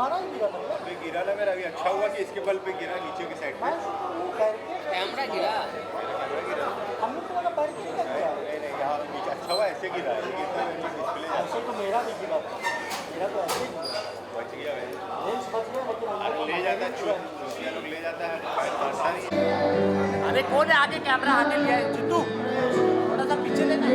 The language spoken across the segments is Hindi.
तुम्हारा ही गिरा था। अभी गिरा ना मेरा, अभी अच्छा हुआ कि इसके बल पे गिरा नीचे की साइड पे। कैमरा गिरा। हम लोग तुम्हारा पैर क्यों लग गया? नहीं यहाँ नीचे अच्छा हुआ, ऐसे गिरा है, गिरता है डिस्प्ले ऐसे तो मेरा भी गिरा था, मेरा तो ऐसे ही बच गया है। लेंस बच गया, लेकिन हम लोग ले जाता है चूतिया लोग ले जाता है, पैर मारता नहीं। अरे कौन है आगे कैमरा आगे लिया है? जितू थोड़ा सा पीछे लेना।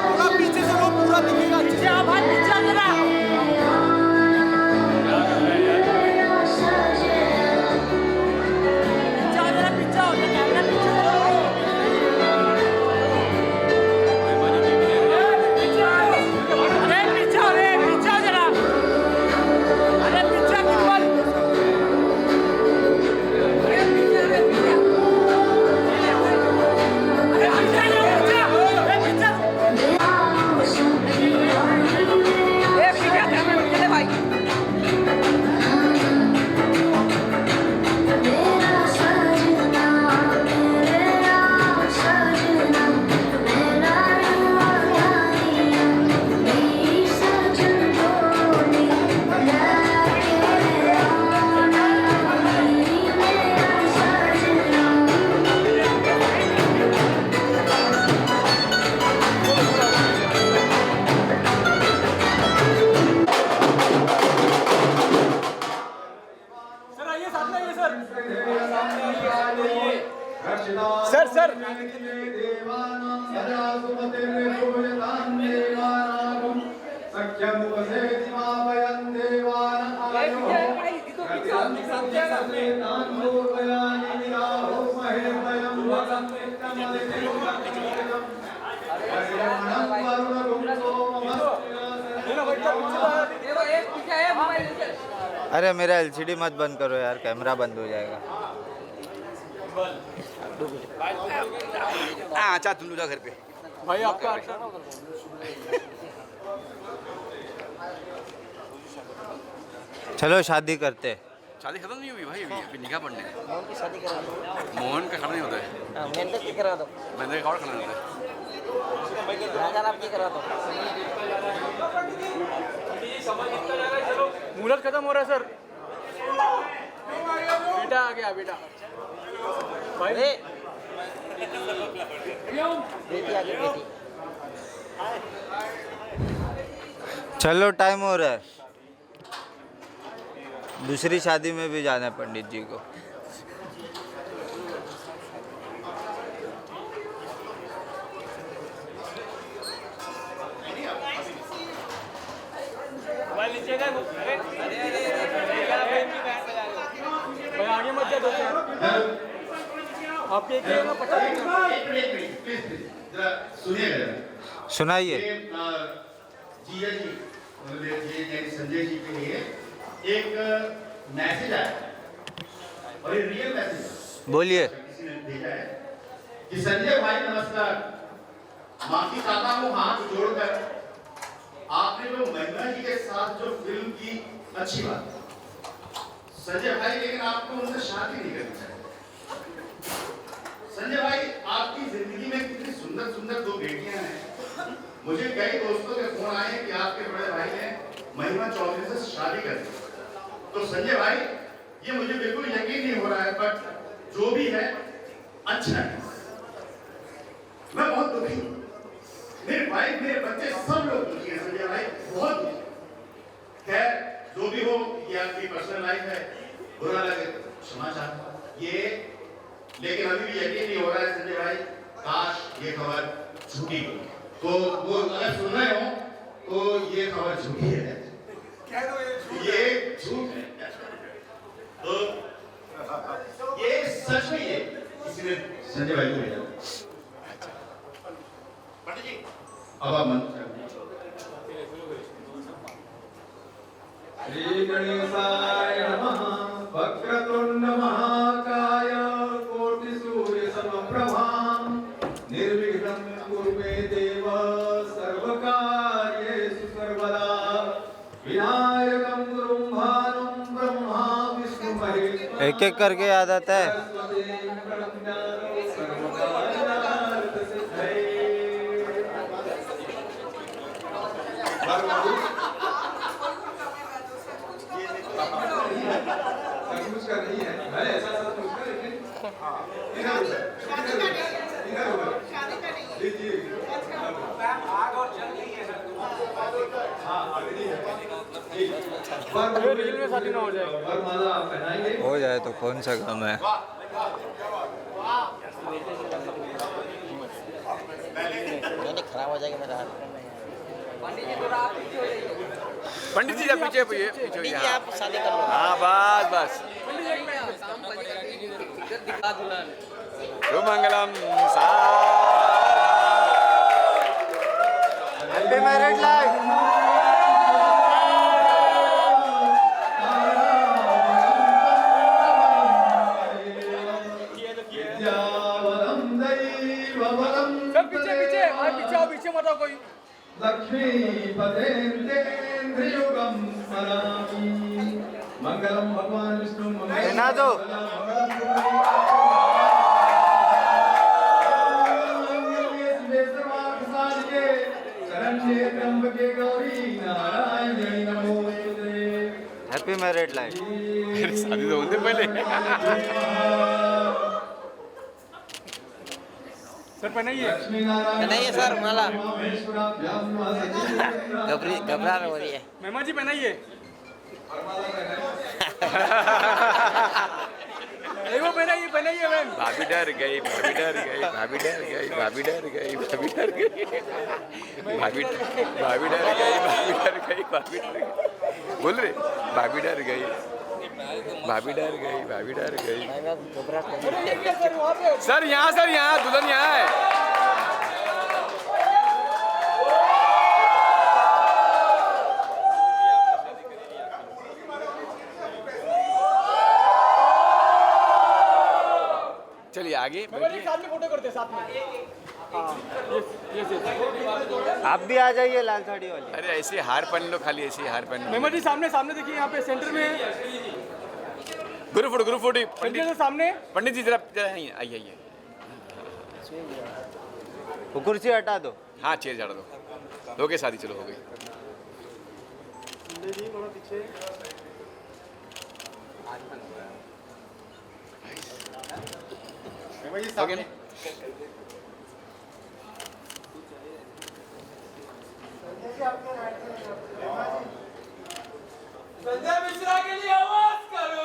थोड़ा पीछे से लो, पूरा दिखेगा। पीछे आओ भाई, पीछे आ जरा। पीछे आओ जरा, पीछे आओ, ये कैमरा पीछे ले लो भाई। अरे पीछे आओ रे, पीछे आओ जरा। अरे पीछे आ किधर? अरे पीछे, अरे पीछे। अरे पीछे लो, पीछे। अरे पीछे। ए पीछे कैमरा पीछे ले भाई। सर सर अरे मेरा एलसीडी मत बंद करो यार, कैमरा बंद हो जाएगा। अच्छा तुम लोग जा घर पे। भाई आपका चलो शादी करते। शादी खत्म नहीं हुई भाई, अभी निकाह पढ़ने है। मोहन की शादी करा दो। मोहन का खाना नहीं होता है, मेहनत की करा दो। मैंने और खाना होता है। राजा आपकी करा दो। मुहूर्त खत्म हो रहा है सर। बेटा आ गया, बेटा भाई। बेटी आ गई, बेटी। चलो टाइम हो रहा है, दूसरी शादी में भी जाना है पंडित जी को। भाई आगे मत जा। आपके एक ना 50 जरा सुनिएगा। सुनाइए। जिया जी यानी संजय जी के लिए एक मैसेज आया और ये रियल मैसेज है। बोलिए। किसी ने भेजा है कि संजय भाई नमस्कार, माफी चाहता हूँ हाथ जोड़कर, आपने जो महिमा जी के साथ जो फिल्म की अच्छी बात संजय भाई, लेकिन आपको उनसे शादी नहीं करनी चाहिए। संजय भाई आपकी जिंदगी में कितनी सुंदर सुंदर दो बेटियां हैं। मुझे कई दोस्तों के फोन आए कि आपके बड़े भाई ने महिमा चौधरी से शादी कर दी। तो संजय भाई ये मुझे बिल्कुल यकीन नहीं हो रहा है, बट जो भी है अच्छा है। मैं बहुत दुखी हूँ, मेरे भाई मेरे बच्चे सब लोग दुखी हैं संजय भाई, बहुत दुखी। खैर जो भी हो, ये आपकी पर्सनल लाइफ है, बुरा लगे क्षमा चाहता हूं ये, लेकिन अभी भी यकीन नहीं हो रहा है संजय भाई, काश ये खबर झूठी हो। तो वो अगर सुन रहे हो तो ये खबर झूठी है, ये झूठ है। तो ये सच नहीं है, किसी ने संजय भाई को भेजा। पंडित जी अब आप मंत्र श्री गणेशाय नमः। वक्रतुंड महाकाय कोटि सूर्य समप्रभा निर्विघ्नं कुरु मे देव सर्वकार्येषु सर्वदा। विनायकं गुरुं भानुं ब्रह्मा विष्णु महेश्वरं एक एक करके याद आता है। सरस्वतीं प्रणम्य सर्वकार्यदा में अरे रील में शादी ना हो जाए। वरमाला पहनाइए। हो जाए तो कौन सा गम है। खराब हो जाएगा मेरा हाथ। पंडित जी पीछे पीछे जी आप शादी कर लो। हाँ बस बस सुमंगलम हैप्पी मैरिड लाइफ। विद्यावरं दैववरं सब पीछे पीछे भाई पीछे आओ, पीछे मत आओ कोई। लक्ष्मीपतेन्द्रेन्द्रियुगं स्मरामि। मंगलम भगवान विष्णु पहना दो। शरण्ये त्र्यंबके गौरी नारायणी नमोस्तुते। Happy married life. शादी तो होने पहले सर पहनाइए। पहनाइए सर माला। घबराहट हो रही है। मेहमान जी पहनाइए। नहीं वो पहनाइए पहनाइए मैम। भाभी डर गई भाभी डर गई भाभी डर गई भाभी डर गई भाभी डर गई भाभी भाभी डर गई भाभी डर गई भाभी डर गई बोल रहे भाभी डर गई भाभी डर गई भाभी डर गई। सर यहाँ दुल्हन यहाँ है। चलिए आगे मेहमान जी साथ में फोटो करते हैं साथ में। हाँ ये आप भी आ जाइए लाल साड़ी वाली। अरे ऐसे हार पहन लो खाली ऐसे हार पहन लो। मेहमान जी सामने सामने देखिए, यहाँ पे सेंटर में गुरु फोटो सेंटर से सामने। पंडित जी जरा आइए आइए। वो कुर्सी हटा दो। हाँ चेयर झाड़ दो। हो गई शादी चलो हो गई। हो गया ना? संजय मिश्रा के लिए आवाज करो।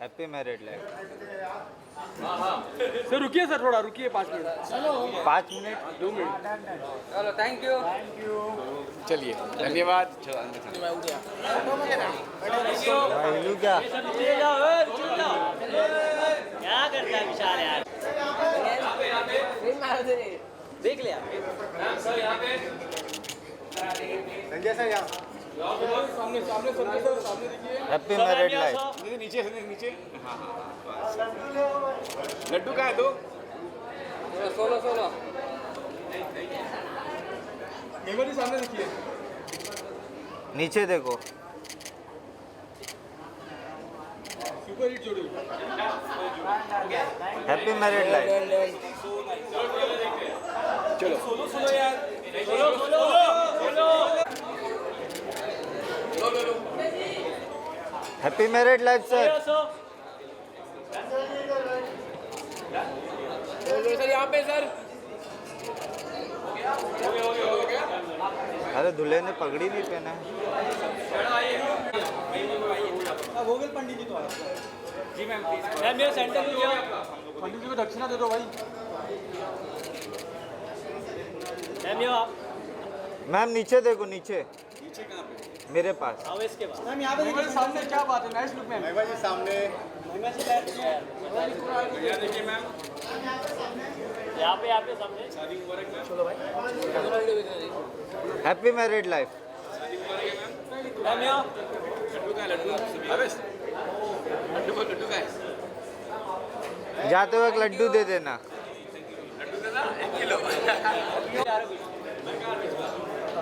Happy married life. सर रुकिए सर, थोड़ा रुकिए 5 मिनट। 5 minute 2 minute. चलो थैंक यू। चलिए धन्यवाद। हिलू क्या। क्या करता है विशाल यार। देख लिया। सामने सामने सर सामने देखिए। Happy married life. नीचे नीचे। हाँ हाँ लड्डू का है दो। 16 मेहमान जी सामने देखिए। नीचे देखो। सुपर हिट जोड़ी। Happy married life. चलो सोलो यार। Solo. Happy married life sir. Sir यहाँ पे सर। अरे दूल्हे ने पगड़ी नहीं पहना है। हो गए पंडित जी तो आए। जी मैम प्लीज। मैम मेरा सेंटर में जाओ। पंडित जी को दक्षिणा दे दो भाई। मैम यहाँ मैम नीचे देखो नीचे। मेरे पास। आओ इसके बाद। मैम यहाँ पे देखिए सामने, क्या बात है, नाइस लुक मैम। महिमा जी सामने। देखिए मैम यहाँ पे सामने। चलो भाई। Happy married life. मैम यहाँ लड्डू का है लड्डू। अबे लड्डू का है। जाते वक्त लड्डू दे देना। लड्डू देना 1 किलो।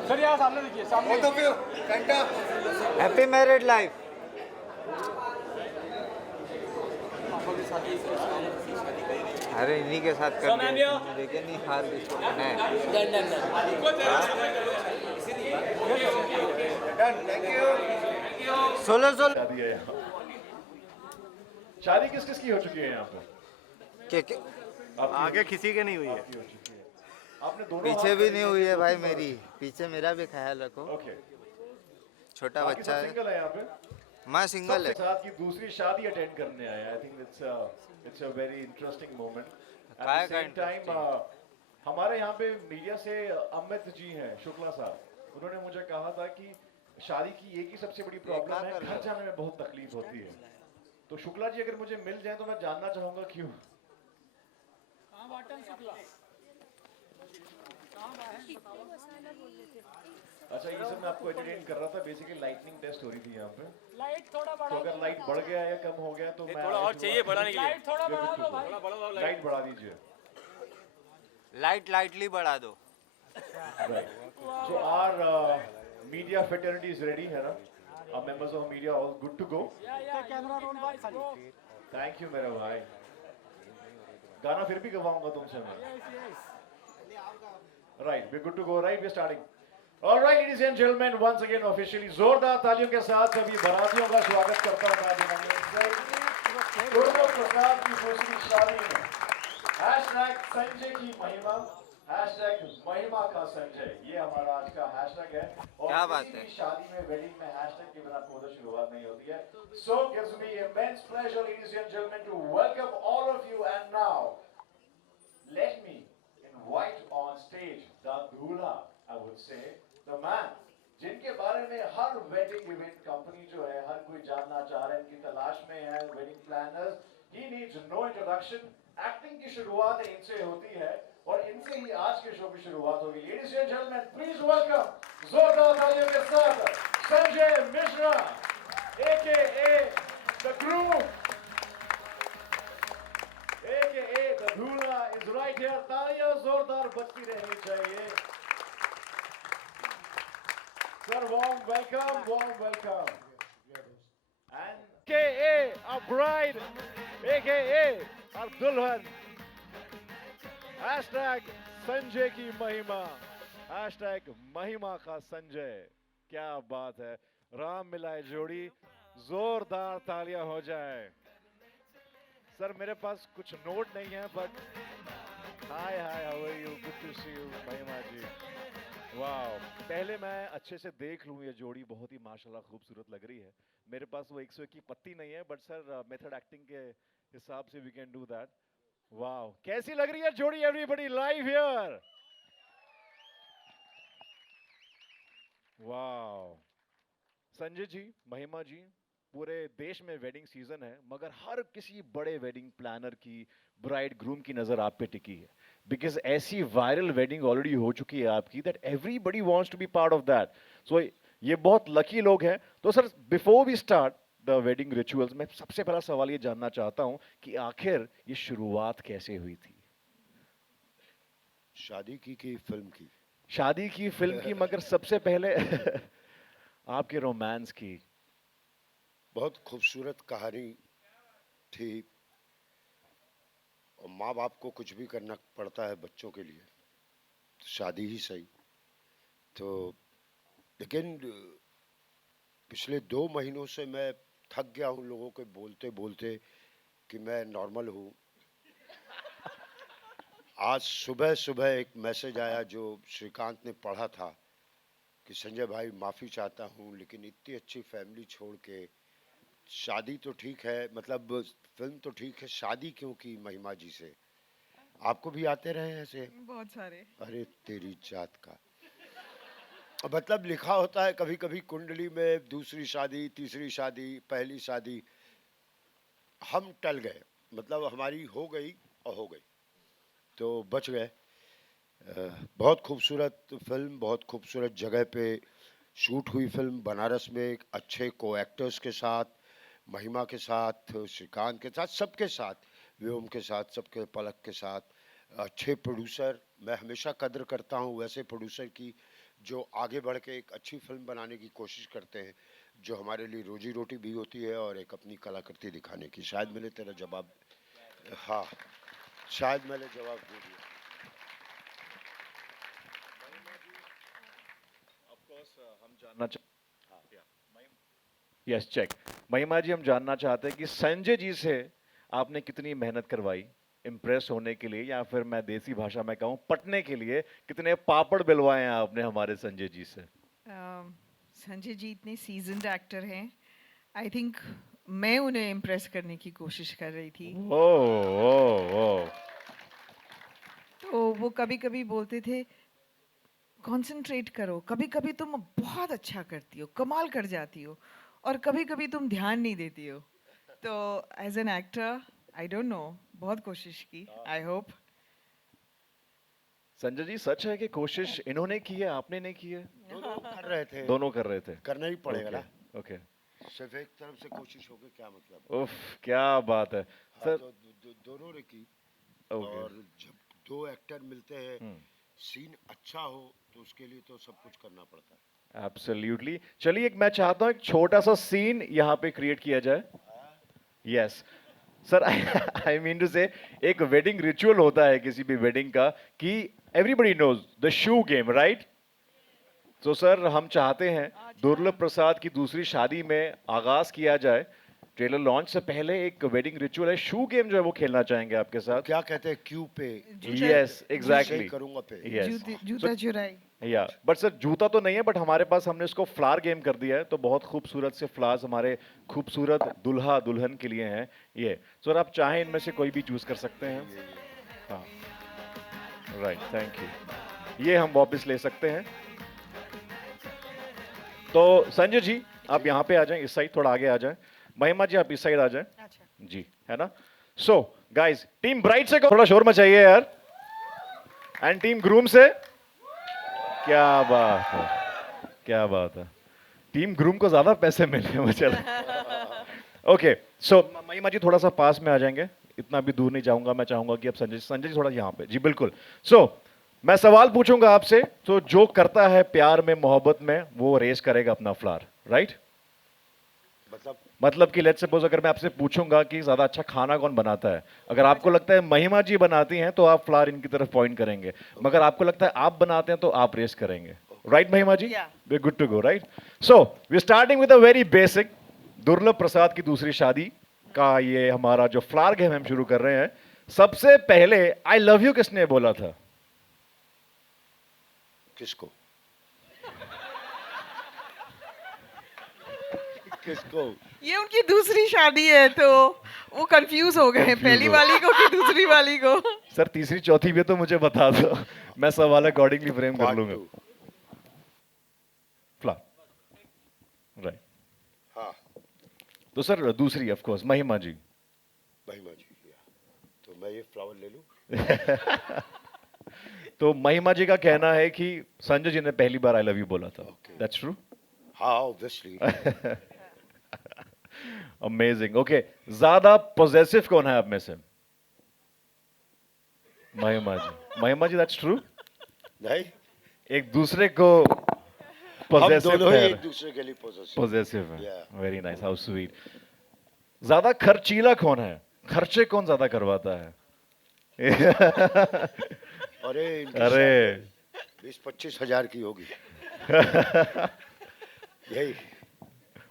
सर यहाँ सामने देखिए, सामने। तो फिर घंटा। Happy married life. अरे इन्हीं के साथ कर मैम दिया। देखे नहीं हार किसको पहना है। Done thank you. 16 शादी है यहाँ। शादी किस किस की हो चुकी है यहाँ पे? के आपकी आगे किसी के नहीं हुई है, आपकी हो चुकी है। आपने दोनों पीछे हाथ भी में नहीं हुई है भाई मेरी, पीछे मेरा भी ख्याल रखो, ओके, छोटा बाकी बच्चा सब है। सिंगल है यहाँ पे। मैं सिंगल सबके है। साथ की दूसरी शादी अटेंड करने आया। I think it's a very interesting moment. At काय द का सेम टाइम हमारे यहाँ पे मीडिया से अमित जी हैं, शुक्ला साहब, उन्होंने मुझे कहा था कि शादी की एक ही सबसे बड़ी प्रॉब्लम है, कर रहे घर हो? जाने में बहुत तकलीफ होती है। तो शुक्ला जी अगर मुझे मिल जाए तो मैं जानना चाहूंगा क्यों। अच्छा, ये सब मैं आपको एंटरटेन कर रहा था। बेसिकली लाइटनिंग टेस्ट हो रही थी यहाँ पे। लाइट थोड़ा तो बढ़ा अगर लाइट बढ़ गया या कम हो गया तो मैं थोड़ा और चाहिए बढ़ाने के लिए। लाइट थोड़ा बढ़ा दो भाई। लाइट बढ़ा दीजिए। लाइट लाइटली बढ़ा दो। Right. So our media fraternity is ready, है ना? Our members of media all good to go. Camera roll भाई खाली। Thank you मेरा भाई। गाना फिर भी गवाऊंगा तुमसे मैं। Right, we're good to go. Right, we're starting. All right, ladies and gentlemen, once again officially जोरदार तालियों के साथ सभी बारातियों का स्वागत करता हूँ मैं अभिनंदन से। गुरुदेव प्रसाद की दूसरी शादी में हैशटैग संजय की महिमा, हैशटैग महिमा का संजय, ये हमारा आज का हैशटैग है। और क्या बात किसी है? भी शादी में, वेडिंग में हैशटैग के बिना कोई शुरुआत नहीं होती है। So gives me immense pleasure, ladies and gentlemen, to welcome all of you. And now let me invite on stage the दूल्हा, I would say, the man, जिनके बारे में हर वेडिंग इवेंट कंपनी जो है हर कोई जानना चाह रहा है, इनकी तलाश में है, wedding planners. He needs no introduction. Acting की शुरुआत इनसे होती है और इनसे ही आज के शो की शुरुआत होगी। Ladies and gentlemen, please welcome जोरदार तालियों के साथ Sanjay Mishra, AKA the groom, AKA the दूल्हा is right here. तालियां जोरदार बजती रहनी चाहिए। Sir, warm welcome. And AKA our bride, AKA our dulhan. Hashtag Sanjay की महिमा, हैशटैग महिमा का संजय। क्या बात है, राम मिलाए जोड़ी, जोरदार तालियां हो जाए। सर मेरे पास कुछ नोट नहीं है, but hi how are you, good to see you Mahima ji. वाह, पहले मैं अच्छे से देख लूं, ये जोड़ी बहुत ही माशाल्लाह खूबसूरत लग रही है। मेरे पास वो 101 की पत्ती नहीं है, बट सर मेथड एक्टिंग के हिसाब से वी कैन डू दैट। वाह, कैसी लग रही है जोड़ी एवरीबॉडी लाइव हियर? वाह, संजय जी, महिमा जी, पूरे देश में वेडिंग सीजन है, मगर हर किसी बड़े वेडिंग प्लानर की, ब्राइड ग्रूम की नजर आप पे टिकी है, बिकॉज ऐसी वायरल वेडिंग ऑलरेडी हो चुकी है आपकी that everybody wants to be part of that. So ये बहुत लकी लोग हैं। तो sir before we start the wedding rituals, मैं सबसे पहला सवाल ये जानना चाहता हूं कि आखिर ये शुरुआत कैसे हुई थी? शादी की फिल्म की? शादी की, फिल्म की, मगर सबसे पहले आपके रोमांस की। बहुत खूबसूरत कहानी थी, और माँ बाप को कुछ भी करना पड़ता है बच्चों के लिए, तो शादी ही सही। तो लेकिन पिछले 2 महीनों से मैं थक गया हूँ लोगों के बोलते बोलते कि मैं नॉर्मल हूँ। आज सुबह सुबह एक मैसेज आया जो श्रीकांत ने पढ़ा था कि संजय भाई माफ़ी चाहता हूँ, लेकिन इतनी अच्छी फैमिली छोड़ के शादी तो ठीक है, मतलब फिल्म तो ठीक है, शादी क्यों की महिमा जी से? आपको भी आते रहे ऐसे? बहुत सारे। अरे तेरी जात का, मतलब लिखा होता है कभी कभी कुंडली में दूसरी शादी, तीसरी शादी, पहली शादी। हम टल गए, मतलब हमारी हो गई और हो गई, तो बच गए। बहुत खूबसूरत फिल्म, बहुत खूबसूरत जगह पे शूट हुई फिल्म, बनारस में अच्छे को एक्टर्स के साथ, महिमा के साथ, श्रीकांत के साथ, सबके साथ, व्योम के साथ, सबके, पलक के साथ, अच्छे प्रोड्यूसर। मैं हमेशा कदर करता हूँ वैसे प्रोड्यूसर की जो आगे बढ़ के एक अच्छी फिल्म बनाने की कोशिश करते हैं, जो हमारे लिए रोजी रोटी भी होती है और एक अपनी कलाकृति दिखाने की। शायद मैंने तेरा जवाब, हाँ शायद मैंने जवाब दे दिया। हम जानना यस चेक। महिमा जी, हम जानना चाहते हैं कि संजय जी से आपने कितनी मेहनत करवाई इम्प्रेस होने के लिए, या फिर मैं देसी भाषा में कहूँ पटने के लिए कितने पापड़ बिलवाए हैं आपने हमारे संजय जी से? संजय जी इतने सीजन्ड एक्टर हैं, आई थिंक मैं उन्हें इम्प्रेस करने की कोशिश कर रही थी। ओ तो वो कभी कभी बोलते थे कंसंट्रेट करो, कभी कभी तुम बहुत अच्छा करती हो, कमाल कर जाती हो, और कभी कभी तुम ध्यान नहीं देती हो। तो as an actor I don't know, बहुत कोशिश की, आई होप। संजय जी, सच है कि कोशिश इन्होंने की है, आपने नहीं की है? दोनों कर रहे थे, दोनों कर रहे थे। करना ही पड़ेगा ना। ओके। सिर्फ एक तरफ से कोशिश होगी क्या मतलब? उफ, क्या बात है हाँ, सर। दोनों ने की। ओके। और जब दो एक्टर मिलते हैं, सीन अच्छा हो तो उसके लिए तो सब कुछ करना पड़ता है। एब्सोल्युटली। चलिए, एक मैं चाहता हूँ एक छोटा सा सीन यहाँ पे क्रिएट किया जाए। Yes sir, I mean to say एक वेडिंग रिचुअल होता है किसी भी वेडिंग का कि everybody knows the shoe game, right? तो सर, हम चाहते हैं दुर्लभ प्रसाद की दूसरी शादी में आगाज किया जाए। ट्रेलर लॉन्च से पहले एक वेडिंग रिचुअल है, शू गेम जो है वो खेलना चाहेंगे आपके साथ। क्या कहते हैं, क्यू पे? यस एग्जैक्टली करूंगा पे। यस जूता चुराई। या बट सर, जूता तो नहीं है, बट हमारे पास हमने इसको फ्लावर गेम कर दिया है, तो बहुत खूबसूरत से फ्लावर्स हमारे खूबसूरत दुल्हा दुल्हन के लिए हैं ये। सर, आप चाहें इनमें से कोई भी चूज कर सकते हैं। हाँ, राइट, थैंक यू। ये हम वापस ले सकते हैं। तो संजय जी, आप यहाँ पे आ जाएं, इस साइड थोड़ा आगे आ जाएं। महिमा जी, आप इस साइड आ जाएं। जी, है ना? सो गाइस, टीम ब्राइड से थोड़ा शोर मचाइए यार, एंड टीम ग्रूम से। क्या बात है, क्या बात है। टीम ग्रूम को ज्यादा पैसे मिले मुझे। ओके, सो महिमा जी थोड़ा सा पास में आ जाएंगे, इतना भी दूर नहीं जाऊंगा। मैं चाहूंगा कि अब संजय जी थोड़ा यहाँ पे। जी बिल्कुल। सो मैं सवाल पूछूंगा आपसे, तो जो करता है प्यार में मोहब्बत में वो रेस करेगा अपना फ्लावर, राइट? मतलब कि लेट्स सपोज अगर मैं आपसे पूछूंगा कि ज्यादा अच्छा खाना कौन बनाता है, अगर आपको लगता है महिमा जी बनाती हैं तो आप फ्लावर इनकी तरफ पॉइंट करेंगे, मगर आपको लगता है आप बनाते हैं तो आप रेस करेंगे, right Mahima ji? We good to go, right? So we starting with a very basic, Durlabh Prasad की दूसरी शादी का ये हमारा जो फ्लावर गेम हम शुरू कर रहे हैं। सबसे पहले आई लव यू किसने बोला था? किसको? किसको? ये उनकी दूसरी शादी है, तो वो कंफ्यूज हो गए, पहली वाली को कि दूसरी वाली को। सर, तीसरी चौथी भी तो मुझे बता दो, मैं सवाल अकॉर्डिंगली फ्रेम कर लूंगा। Flower, right? हाँ। तो सर दूसरी ऑफ कोर्स महिमा जी। महिमा जी, तो मैं ये फ्लावर ले लूं? तो महिमा जी का कहना है कि संजय जी ने पहली बार आई लव यू बोला था। That's true? हाँ, ऑब्वियसली। अमेजिंग। ओके, ज्यादा पॉजेसिव कौन है आप में से? महिमा जी। महिमा जी, दैट्स ट्रू? नहीं, एक दूसरे को हम पॉजेसिव दोनों ही है। एक दूसरे के लिए पॉजेसिव है। Yeah. Very nice, how sweet. ज्यादा खर्चीला कौन है? खर्चे कौन ज्यादा करवाता है? अरे 20-25 हजार की होगी। यही।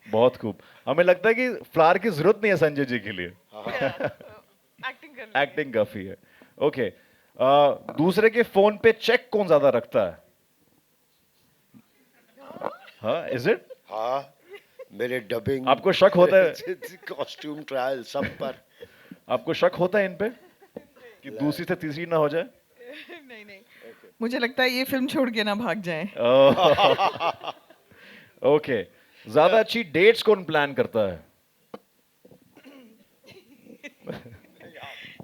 बहुत खूब। हमें लगता है कि फ्लावर की जरूरत नहीं है संजय जी के लिए, एक्टिंग काफी है। ओके, दूसरे के फोन पे चेक कौन ज्यादा रखता है? हाँ, इज इट? हाँ, मेरे डबिंग, आपको शक होता है? कॉस्ट्यूम ट्रायल सब पर। आपको शक होता है इन पे कि दूसरी से तीसरी ना हो जाए? नहीं, मुझे लगता है ये फिल्म छोड़ के ना भाग जाएं। ओके, ज्यादा अच्छी डेट्स कौन प्लान करता है?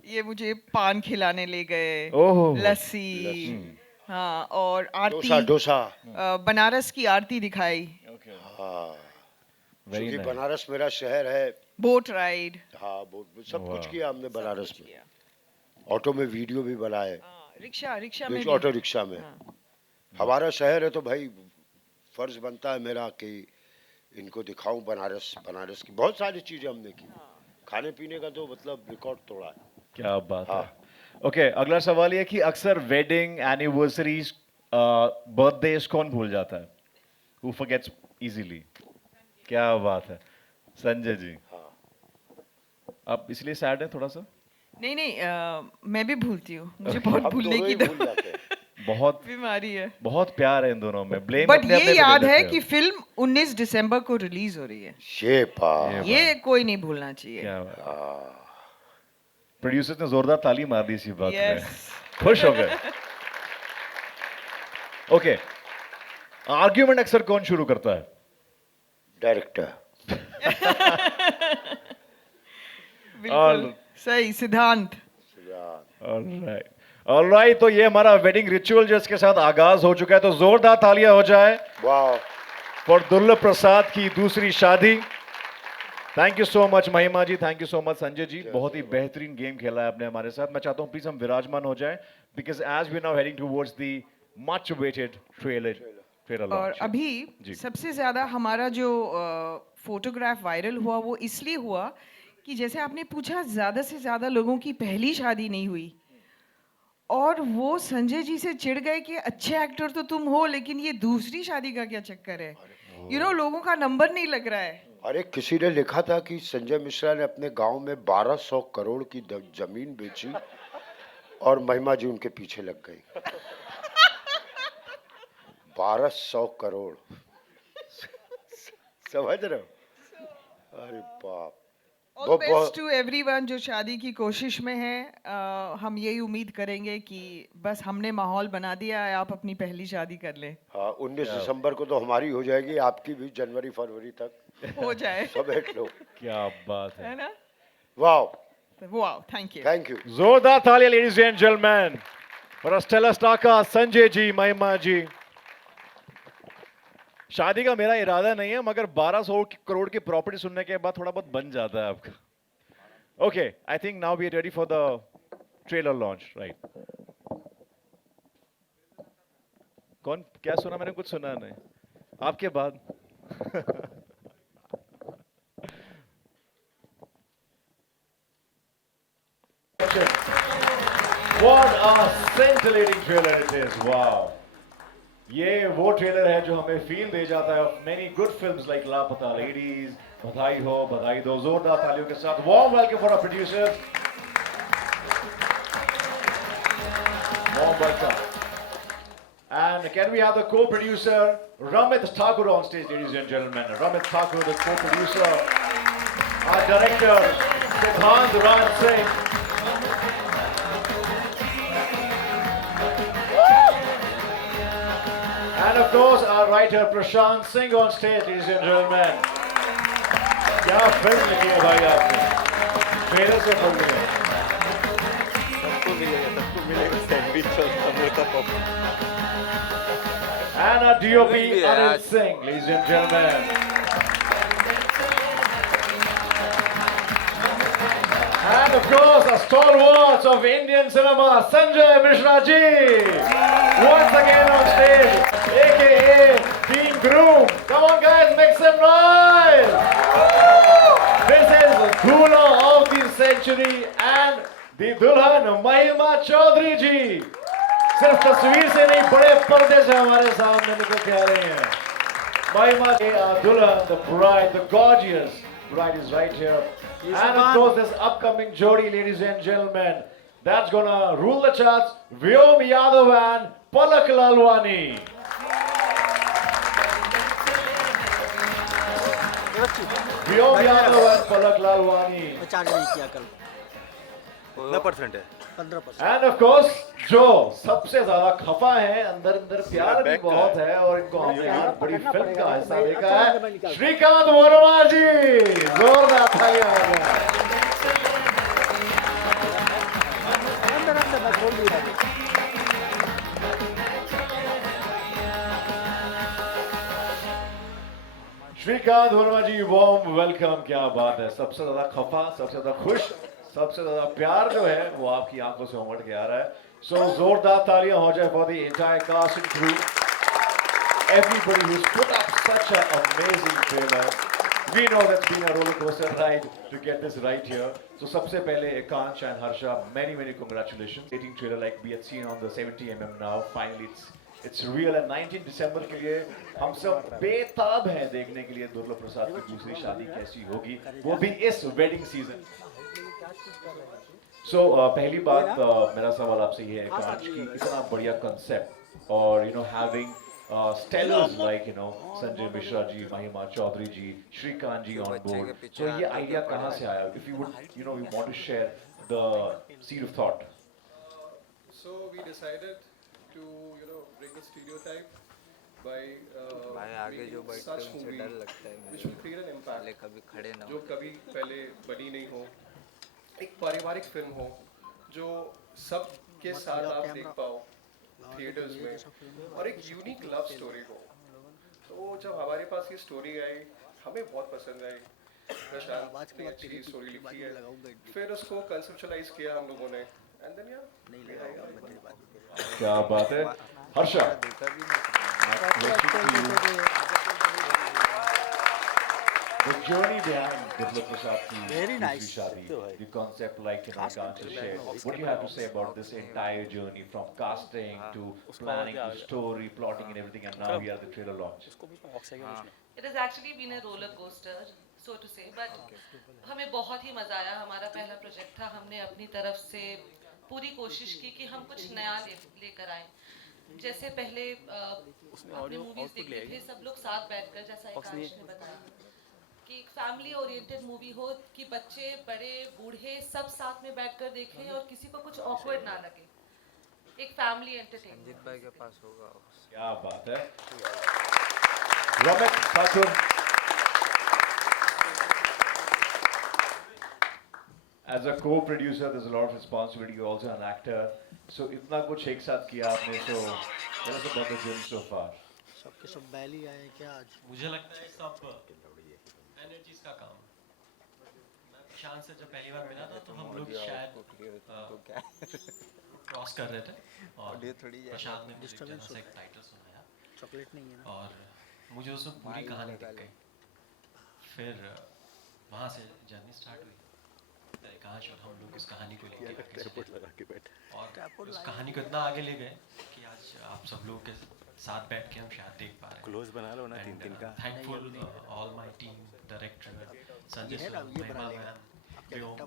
ये मुझे पान खिलाने ले गए, ओह, लस्सी, हाँ, और आरती, डोसा, बनारस की आरती दिखाई। हाँ, Very क्योंकि nice. बनारस मेरा शहर है। बोट राइड, हाँ, सब कुछ किया हमने बनारस में। ऑटो में वीडियो भी बनाए, रिक्शा में, ऑटो रिक्शा में। हमारा शहर है तो भाई फर्ज बनता है मेरा कि इनको दिखाऊं बनारस की बहुत सारी चीजें हमने की। खाने पीने का तो मतलब रिकॉर्ड तोड़ा है। क्या बात है। ओके, अगला सवाल ये कि अक्सर वेडिंग, एनिवर्सरीज, बर्थडेज कौन भूल जाता है? Who forgets easily? क्या बात है। संजय जी, आप इसलिए सैड है थोड़ा सा? नहीं नहीं, मैं भी भूलती हूँ, मुझे बहुत भूलने की भूल जाते हैं। बहुत बीमारी है। बहुत प्यार है इन दोनों में। ब्लेम बट ये याद है कि फिल्म 19 दिसंबर को रिलीज हो रही है, ये कोई नहीं भूलना चाहिए। क्या प्रोड्यूसर ने जोरदार ताली मार दी इसी बात में, Yes. खुश हो गए। ओके, आर्ग्यूमेंट अक्सर कौन शुरू करता है? डायरेक्टर। बिल्कुल सही सिद्धांत। ऑलराइट, तो ये हमारा वेडिंग रिचुअल जिसके साथ आगाज हो चुका है, तो जोरदार तालियां हो जाए वाह फॉर दुर्लभ प्रसाद की दूसरी शादी। Thank you so much Mahima ji, thank you so much Sanjay ji, बहुत ही बेहतरीन गेम खेला है आपने हमारे साथ। मैं चाहता हूं प्लीज हम विराजमान हो जाएं, because as we now heading towards the much awaited trailer और अभी सबसे ज्यादा हमारा जो फोटोग्राफ वायरल हुआ वो इसलिए हुआ कि जैसे आपने पूछा ज्यादा से ज्यादा लोगों की पहली शादी नहीं हुई, और वो संजय जी से चिढ़ गए कि अच्छे एक्टर तो तुम हो लेकिन ये दूसरी शादी का क्या चक्कर है, लोगों का नंबर नहीं लग रहा है। अरे किसी ने लिखा था कि संजय मिश्रा ने अपने गांव में 1200 करोड़ की जमीन बेची और महिमा जी उनके पीछे लग गई। 1200 करोड़, समझ रहे हो? अरे बाप। ऑल बेस्ट टू एवरीवन जो शादी की कोशिश में है। हम यही उम्मीद करेंगे कि बस हमने माहौल बना दिया है, आप अपनी पहली शादी कर लें। हाँ, 19 दिसंबर को तो हमारी हो जाएगी, आपकी भी जनवरी फरवरी तक हो जाए। सब बैठ लो। क्या बात है ना? वाह, थैंक यू, थैंक यू। जोरदार तालियां ladies and gentleman for stellar star cast, Sanjay ji, Mahima ji. शादी का मेरा इरादा नहीं है, मगर 1200 करोड़ की प्रॉपर्टी सुनने के बाद थोड़ा बहुत बन जाता है आपका। Okay, I think now we are ready for the trailer launch, right? कौन क्या सुना? मैंने कुछ सुना नहीं, आपके बाद। What a scintillating trailer it is! Wow! ये वो ट्रेलर है जो हमें फील दे जाता है of many good films like Laapataa Ladies, Badhaai Ho, Badhaai Do. जोरदार तालियों के साथ warm welcome for our producers, warm welcome. And can we have the co-producer Ramit Thakur on stage, ladies and gentlemen? Ramit Thakur, the co-producer, our director Siddhant Raj Singh. And of course, our writer Prashant Singh on stage, ladies and gentlemen. क्या फिल्म लिखी है भाई आपने? ट्रेलर से पढ़ लिया। सबको मिलेगा सैंडविच और samosa popcorn. And our DOP Anil Singh, ladies and gentlemen. And of course, the stalwarts of Indian cinema, Sanjay Mishra ji, once again on stage, aka Team Groom. Come on guys, make some noise! This is the Dula of the century and the Dulhan Mahima Chaudhary ji. सिर्फ तस्वीर से नहीं, बड़े पर्दे से हमारे सामने निकल के आ रही हैं। Mahima Dulhan, the bride, the gorgeous bride is right here. And of course, this upcoming jodi, ladies and gentlemen, that's gonna rule the charts, Vyom Yadav and Palak Lalwani. Vyom Yadav and Palak Lalwani. Charge नहीं किया कल, कितना परसेंट है? 15%। And of course, जो सबसे ज्यादा खफा है, अंदर अंदर प्यार भी बहुत है, और इनको हमने एक बड़ी फिल्म का हिस्सा देखा है, श्रीकांत वर्मा जी। जोरदार तालियां हो जाए। श्रीकांत वर्मा जी, वार्म वेलकम। क्या बात है, सबसे ज्यादा खफा, सबसे ज्यादा खुश, सबसे ज्यादा प्यार जो है वो आपकी आंखों से उमड़ के आ रहा है। सो जोरदार तालियां हो जाए for the entire cast and crew, everybody who's put up such an amazing trailer. We know that's been a roller coaster ride to get this right here. So सबसे पहले Ekansh and Harsha, many congratulations. Dating trailer like we had seen on the 70mm now, finally it's It's real and 19 दिसंबर के लिए हम सब बेताब हैं देखने के लिए दुर्लभ प्रसाद की दूसरी शादी कैसी होगी, वो भी इस वेडिंग सीजन। So पहली बात मेरा सवाल आपसे ये है कि आज की इतना बढ़िया कंसेप्ट और having stellars like Sanjay Mishra ji, Mahima Chaudhary ji, Shrikant ji on board. So ये idea कहाँ से आया? If you would you want to share the seed of thought. So we decided to break the stereotype by making such movie which will create an impact जो कभी पहले बनी नहीं हो, एक पारिवारिक फिल्म हो जो सबके साथ आप देख पाओ थिएटर्स में, और एक यूनिक लव स्टोरी हो। तो जब हमारे पास ये स्टोरी आई हमें बहुत पसंद आई, प्रशांत ने अच्छी स्टोरी लिखी है, फिर उसको कंसेप्चुअलाइज किया हम लोगों ने, एंड देन क्या बात है Harsha. The journey behind Durbhlab Prasad ki दूसरी शादी, the concept like Kanchi shared. What do you have to say about this entire journey from casting to planning to story, plotting and everything, and now we are at the trailer launch? It has actually been a roller coaster, so to say, but हमें बहुत ही मजा आया। हमारा पहला प्रोजेक्ट था, हमने अपनी तरफ से पूरी कोशिश की कि हम कुछ नया लेकर आए। जैसे पहले अपने मूवीज देखते थे सब लोग साथ बैठकर, जैसा आकाश ने बताया कि फैमिली ओरिएंटेड मूवी हो कि बच्चे बड़े बूढ़े सब साथ में बैठकर देखें और किसी को कुछ ऑकवर्ड ना लगे, एक फैमिली एंटरटेनमेंट। संजीत भाई के पास होगा। क्या बात है Ramesh Thakur. As a co-producer, there's a lot of responsibility. You're also an actor. So इतना कुछ एक साथ किया आपने, so tell us about the journey so far. सबके सब बैली आए क्या आज? मुझे लगता है सब एनर्जीज का काम। मैं प्रशांत से जब पहली बार मिला था तो हम लोग शायद क्रॉस कर रहे थे और प्रशांत ने मुझे जरा सा एक टाइटल सुनाया, चॉकलेट नहीं है ना, और मुझे उसमें पूरी कहानी दिख गई। फिर वहाँ से जर्नी स्टार्ट हुई, आकाश और हम लोग इस कहानी को लेके और उस कहानी को इतना आगे ले गए कि आज आप सब लोग के साथ बैठ के हम शायद देख पा रहे हैं। क्लोज बना लो ना तीन का। Thankful all my team, director Sanjay sir, महिमा मैम, व्योम,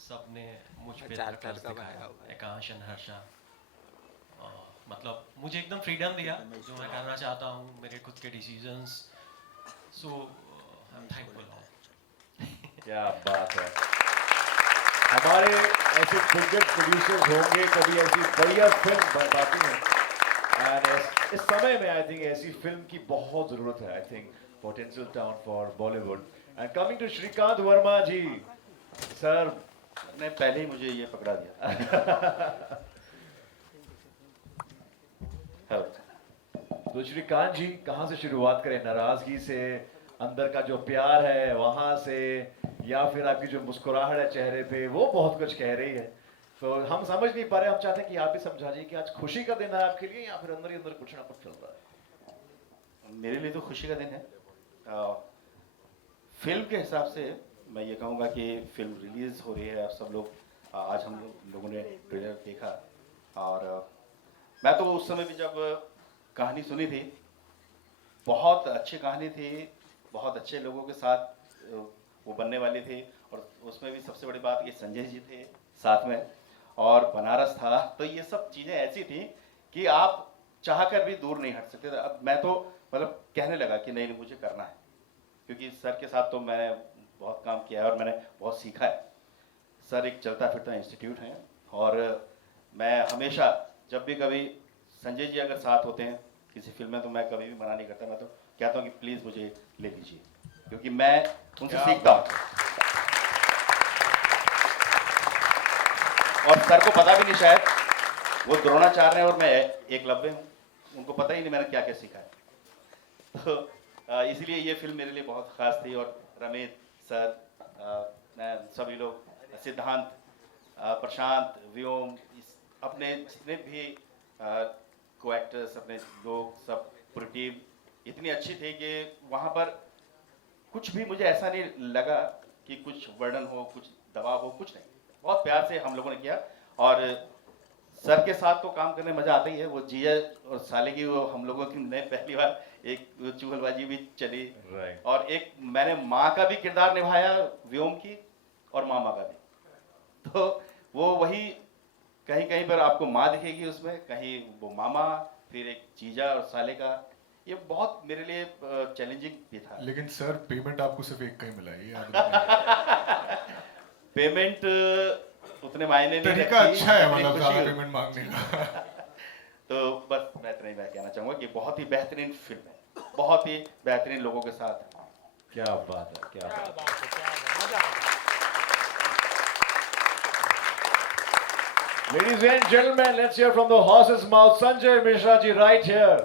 सब ने मुझ पे ट्रस्ट दिखाया, आकाश और हर्षा। मतलब मुझे एकदम फ्रीडम दिया जो मैं करना चाहता हूँ, मेरे खुद के decisions. So I am thankful all. क्या बात है, हमारे ऐसे दिग्गज प्रोड्यूसर्स होंगे कभी ऐसी बढ़िया फिल्म बनवाती हैं, एंड इस समय में आई थिंक ऐसी फिल्म की बहुत ज़रूरत है। I think potential town for Bollywood. And coming to Shrikant Verma ji, sir ने पहले ही मुझे ये पकड़ा दिया। तो श्रीकांत जी कहाँ से शुरुआत करें? नाराजगी से, अंदर का जो प्यार है वहाँ से, या फिर आपकी जो मुस्कुराहट है चेहरे पे वो बहुत कुछ कह रही है? तो हम समझ नहीं पा रहे, हम चाहते हैं कि आप भी समझाइए कि आज खुशी का दिन है आपके लिए या फिर अंदर ही अंदर कुछ ना कुछ चल रहा है? मेरे लिए तो खुशी का दिन है। फिल्म के हिसाब से मैं ये कहूँगा कि फिल्म रिलीज हो रही है, सब लोग आज हम लोगों ने ट्रेलर देखा, और मैं तो उस समय भी जब कहानी सुनी थी, बहुत अच्छी कहानी थी, बहुत अच्छे लोगों के साथ वो बनने वाली थी, और उसमें भी सबसे बड़ी बात ये संजय जी थे साथ में, और बनारस था। तो ये सब चीज़ें ऐसी थी कि आप चाह कर भी दूर नहीं हट सकते थे। अब मैं तो मतलब कहने लगा कि नहीं मुझे करना है, क्योंकि सर के साथ तो मैंने बहुत काम किया है और मैंने बहुत सीखा है। सर एक चलता फिरता इंस्टीट्यूट है, और मैं हमेशा जब भी कभी संजय जी अगर साथ होते हैं किसी फिल्म में तो मैं कभी भी मना नहीं करता, मैं तो कहता हूँ कि प्लीज़ मुझे ले लीजिए, क्योंकि मैं उनसे सीखता हूँ। और सर को पता भी नहीं शायद, वो द्रोणाचार्य हैं और मैं एकलव्य हूँ, उनको पता ही नहीं मैंने क्या क्या सीखा है। तो इसलिए ये फिल्म मेरे लिए बहुत ख़ास थी। और रमेश सर, सभी लोग, सिद्धांत, प्रशांत, व्योम, अपने जितने भी को एक्टर्स, अपने लोग, सब पूरी टीम इतनी अच्छी थी कि वहाँ पर कुछ भी मुझे ऐसा नहीं लगा कि कुछ वर्डन हो, कुछ दबाव हो, कुछ नहीं। बहुत प्यार से हम लोगों ने किया, और सर के साथ तो काम करने मजा आता ही है। वो जीजा और साले की वो हम लोगों की नए पहली बार एक चुगलबाजी भी चली। और एक मैंने माँ का भी किरदार निभाया व्योम की, और मामा का भी। तो वो वही कहीं कहीं पर आपको माँ दिखेगी उसमें, कहीं वो मामा, फिर एक जीजा और साले का। ये बहुत मेरे लिए चैलेंजिंग भी था। लेकिन सर पेमेंट आपको सिर्फ एक का ही मिला है, ये याद रखना। पेमेंट उतने मायने नहीं तरीका रखती, अच्छा है इतनी मतलब खुशी ज़्यादा हो- पेमेंट मांगने का। तो बस मैं इतना ही मैं कहना चाहूंगा कि बहुत ही बेहतरीन फिल्म है, बहुत ही बेहतरीन लोगों के साथ। क्या बात है, क्या बात है। Ladies and gentlemen, let's hear from the horse's mouth, Sanjay Mishra ji right here.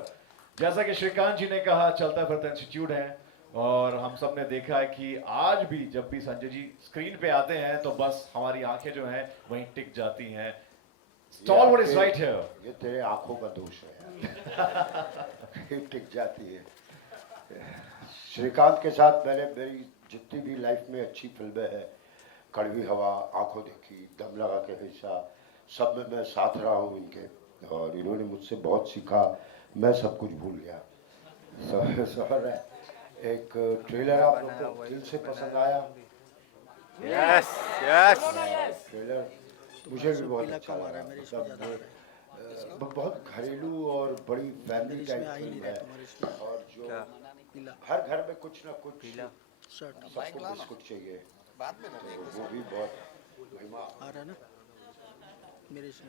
जैसा कि श्रीकांत जी ने कहा, चलता फिरता इंस्टीट्यूट है, और हम सब ने देखा है कि आज भी जब भी संजय जी स्क्रीन पे आते हैं तो बस हमारी आंखें जो हैं वहीं टिक जाती हैं। Stalwart is right here. ये तेरे आंखों का दोष है यार। ये टिक जाती है। श्रीकांत के साथ मैंने मेरी जितनी भी लाइफ में अच्छी फिल्में हैं, कड़वी हवा, आंखों देखी, दम लगा के हिस्सा, सब में मैं साथ रहा हूँ इनके, और इन्होंने मुझसे बहुत सीखा। मैं सब कुछ भूल गया। सर एक ट्रेलर आप लोग को दिल से पसंद आया? Yes yes. ट्रेलर मुझे भी बहुत अच्छा लगा। मतलब बहुत घरेलू और बड़ी फैमिली टाइप फिल्म है, और जो हर घर में कुछ ना कुछ सबको बिस्कुट चाहिए, तो वो भी बहुत आ रहा है ना मेरे से।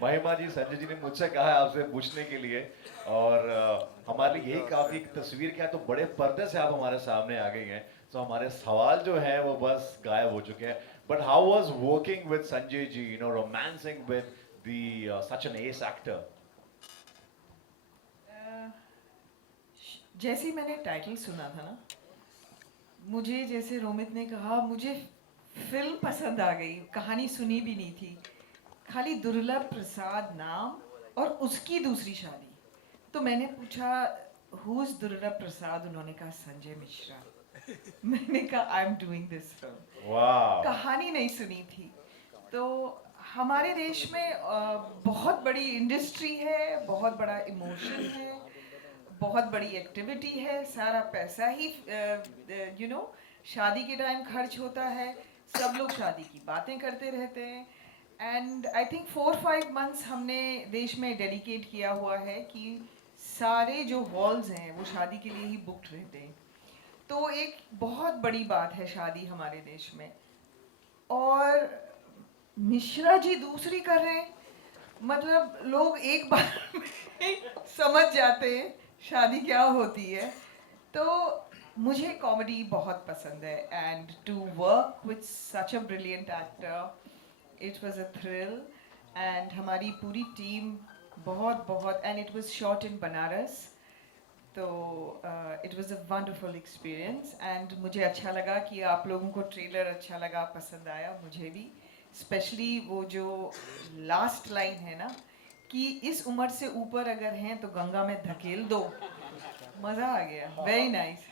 महिमा जी, संजय जी ने मुझसे कहा है आपसे पूछने के लिए, और हमारे लिए यही काफी तस्वीर क्या, तो बड़े पर्दे से आप हमारे सामने आ गई हैं, तो हमारे सवाल जो है वो बस गायब हो चुके हैं। But how was working with Sanjay ji, you know, romancing with the such an ace actor? जैसे ही मैंने टाइटल सुना था ना, मुझे जैसे रोमित ने कहा, मुझे फिल्म पसंद आ गई। कहानी सुनी भी नहीं थी, खाली दुर्लभ प्रसाद नाम और उसकी दूसरी शादी। तो मैंने पूछा हु इज दुर्लभ प्रसाद, उन्होंने कहा संजय मिश्रा। मैंने कहा I am doing this film. कहानी नहीं सुनी थी। तो हमारे देश में बहुत बड़ी इंडस्ट्री है, बहुत बड़ा इमोशन है, बहुत बड़ी एक्टिविटी है, सारा पैसा ही यू नो शादी के टाइम खर्च होता है, सब लोग शादी की बातें करते रहते हैं। एंड आई थिंक 4-5 मंथ्स हमने देश में डेडिकेट किया हुआ है कि सारे जो हॉल्स हैं वो शादी के लिए ही बुक्ड रहते हैं। तो एक बहुत बड़ी बात है शादी हमारे देश में। और मिश्रा जी दूसरी कर रहे हैं, मतलब लोग एक बार में समझ जाते हैं शादी क्या होती है। तो मुझे कॉमेडी बहुत पसंद है, and to work with such a brilliant actor, it was a thrill. And हमारी पूरी टीम बहुत and it was shot in Banaras, तो it was a wonderful experience. And मुझे अच्छा लगा कि आप लोगों को ट्रेलर अच्छा लगा, पसंद आया, मुझे भी। स्पेशली वो जो लास्ट लाइन है ना कि इस उम्र से ऊपर अगर हैं तो गंगा में धकेल दो, मज़ा आ गया। Very nice.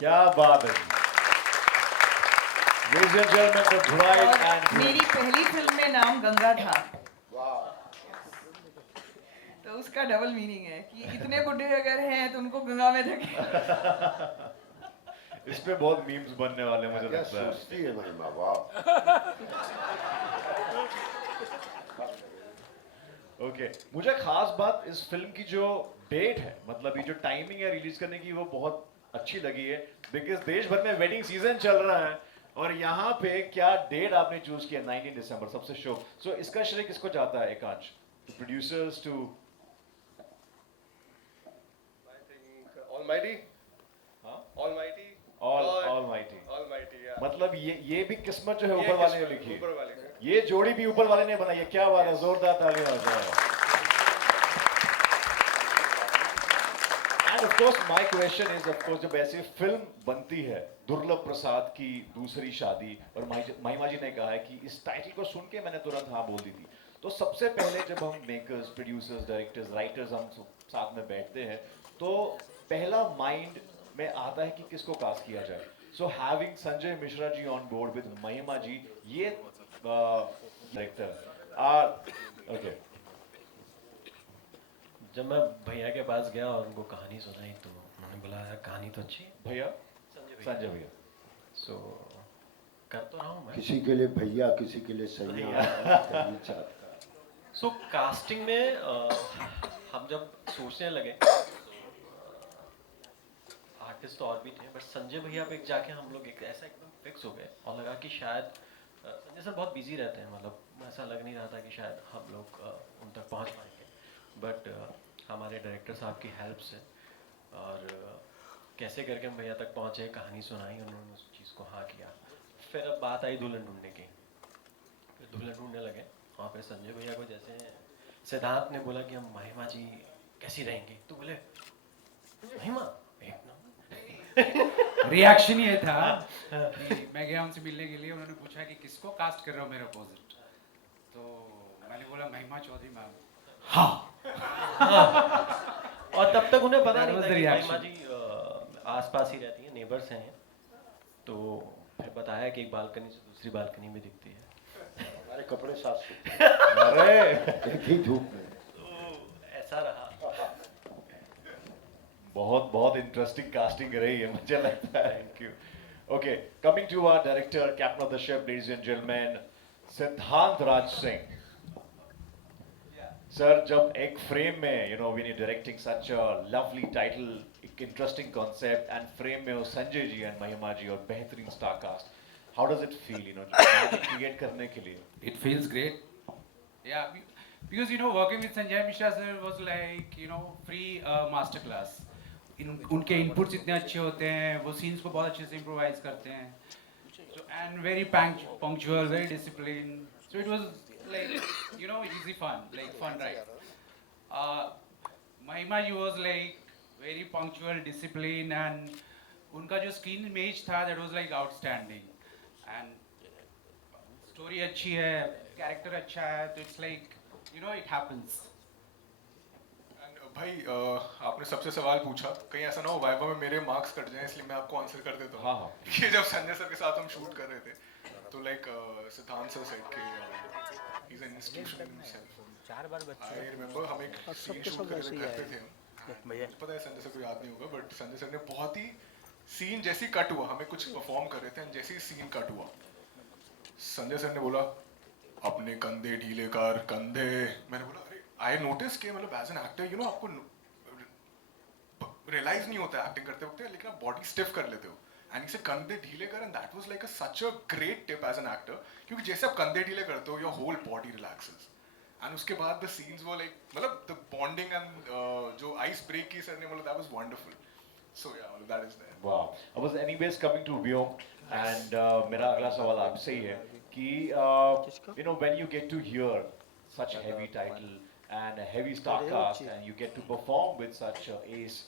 क्या बात है। Ladies and gentlemen, the bride and मेरी पहली फिल्म में नाम गंगा था, तो उसका डबल मीनिंग है कि इतने बुढ़े अगर हैं तो उनको गंगा में धकेल। इस पे बहुत मीम्स बनने वाले हैं, मुझे लगता है। सोचती है महिमा, वाह। ओके, मुझे खास बात इस फिल्म की जो डेट है, मतलब ये जो टाइमिंग है रिलीज करने की, वो बहुत अच्छी लगी है, बिकॉज देश भर में वेडिंग सीजन चल रहा है, और यहाँ पे क्या डेट आपने चूज किया, 19 दिसंबर, सबसे शुभ। सो इसका श्रेय किसको जाता है Ekansh? To producers, to Almighty? Almighty? Almighty, yeah. मतलब ये भी किस्मत जो है ऊपर वाले ने लिखी ऊपर वाले ने। है, ये जोड़ी भी ऊपर वाले ने बनाई है। क्या बात है, जोरदार तालियां हो जाए। And of course my question is, of course जब ऐसी फिल्म बनती है दुर्लभ प्रसाद की दूसरी शादी, और महिमा जी ने कहा है कि इस टाइटल को सुन के मैंने तुरंत हाँ बोल दी थी, तो सबसे पहले जब हम मेकर्स, प्रोड्यूसर्स, डायरेक्टर्स, राइटर्स हम साथ में बैठते हैं, तो पहला माइंड में आता है कि किसको कास्ट किया जाए। So having Sanjay Mishra ji on board with Mahima ji, ये डायरेक्टर, ओके जब मैं भैया के पास गया और उनको कहानी सुनाई तो उन्होंने बोला यार कहानी तो अच्छी है। भैया संजय भैया सो कर तो रहा हूँ मैं। किसी के लिए भैया, किसी के लिए सैया। सो कास्टिंग में हम जब सोचने लगे आर्टिस्ट तो और भी थे बट संजय भैया पे जाके हम लोग एक ऐसा एकदम फिक्स हो गए और लगा कि शायद संजय सर बहुत बिजी रहते हैं, मतलब ऐसा लग नहीं रहा था कि शायद हम लोग उन तक पहुंच पाएंगे बट हमारे डायरेक्टर साहब की हेल्प से और कैसे करके हम भैया तक पहुंचे, कहानी सुनाई, उन्होंने उस चीज़ को हाँ किया। फिर अब बात आई दुल्हन ढूंढने की, फिर दुल्हन ढूंढने लगे। वहाँ पे संजय भैया को जैसे सिद्धार्थ ने बोला कि हम महिमा जी कैसी रहेंगी तो बोले महिमा एक नंबर। रिएक्शन ये था कि मैं गया उनसे मिलने के लिए, उन्होंने पूछा कि किसको कास्ट कर रहे हो मेरे अपोजिट, तो मैंने बोला महिमा चौधरी मैम। हाँ और तब तक उन्हें पता नहीं था कि reaction. महिमा जी आसपास ही रहती हैं, नेबर्स हैं। तो फिर बताया कि एक बालकनी से दूसरी बालकनी में दिखती है। हमारे कपड़े साफ सुथरे, अरे एक ही धूप में। तो ऐसा रहा। बहुत बहुत इंटरेस्टिंग कास्टिंग रही है मुझे लगता है। Thank you. Okay, coming to our director, captain of the ship, ladies and gentleman, Siddhant Raj Singh sir. जब एक फ्रेम में when you directing such a lovely title, एक इंटरेस्टिंग कॉन्सेप्ट एंड फ्रेम में हो संजय जी एंड महिमा जी और बेहतरीन star cast, how does it feel create करने के लिए? It feels great. Yeah, because working with Sanjay Mishra sir was like free master class. उनके इनपुट्स इतने अच्छे होते हैं, वो सीन्स को बहुत अच्छे से इम्प्रोवाइज करते हैं, and very punctual, very discipline, so it was like easy fun, like fun ride. महिमा जी was like very punctual, disciplined, and उनका जो स्क्रीन इमेज था that was like outstanding, and story अच्छी है, कैरेक्टर अच्छा है, तो इट्स लाइक it happens. भाई आपने सबसे सवाल पूछा, कहीं ऐसा ना हो वाइवा में मेरे मार्क्स कट जाएं, इसलिए मैं आपको आंसर कर देता हूँ। हाँ। कि जब संजय सर के साथ हम शूट कर रहे थे तो लाइक सिद्धांत सर सेड कि he is an institution in himself. 4 बार बच्चे आई रिमेंबर हम एक सीन शूट कर रहे थे, घर पे थे हम, पता है संजय सर को याद नहीं होगा बट संजय सर ने बहुत ही सीन जैसी कट हुआ, हमें कुछ परफॉर्म कर रहे थे एंड जैसे ही सीन कट हुआ संजय सर ने बोला अपने कंधे ढीले कर कंधे। मैंने बोला अरे आई नोटिस कि मतलब एज एन एक्टर आपको रियलाइज नहीं होता एक्टिंग करते वक्त, लेकिन आप बॉडी स्टिफ कर लेते हो एंड इसे कंधे ढीले कर, and that was like such a great tip as an actor, क्योंकि जैसे आप कंधे ढीले करते हो your whole body relaxes and उसके बाद द सीन्स वो लाइक मतलब द बॉन्डिंग एंड जो आइस ब्रेक की सर ने बोला that was wonderful. So yeah that is there. Wow, I was anyways coming to Vyom and मेरा अगला सवाल आपसे ही है कि when you get to hear such a heavy title and a heavy star cast and you get to perform with such a ace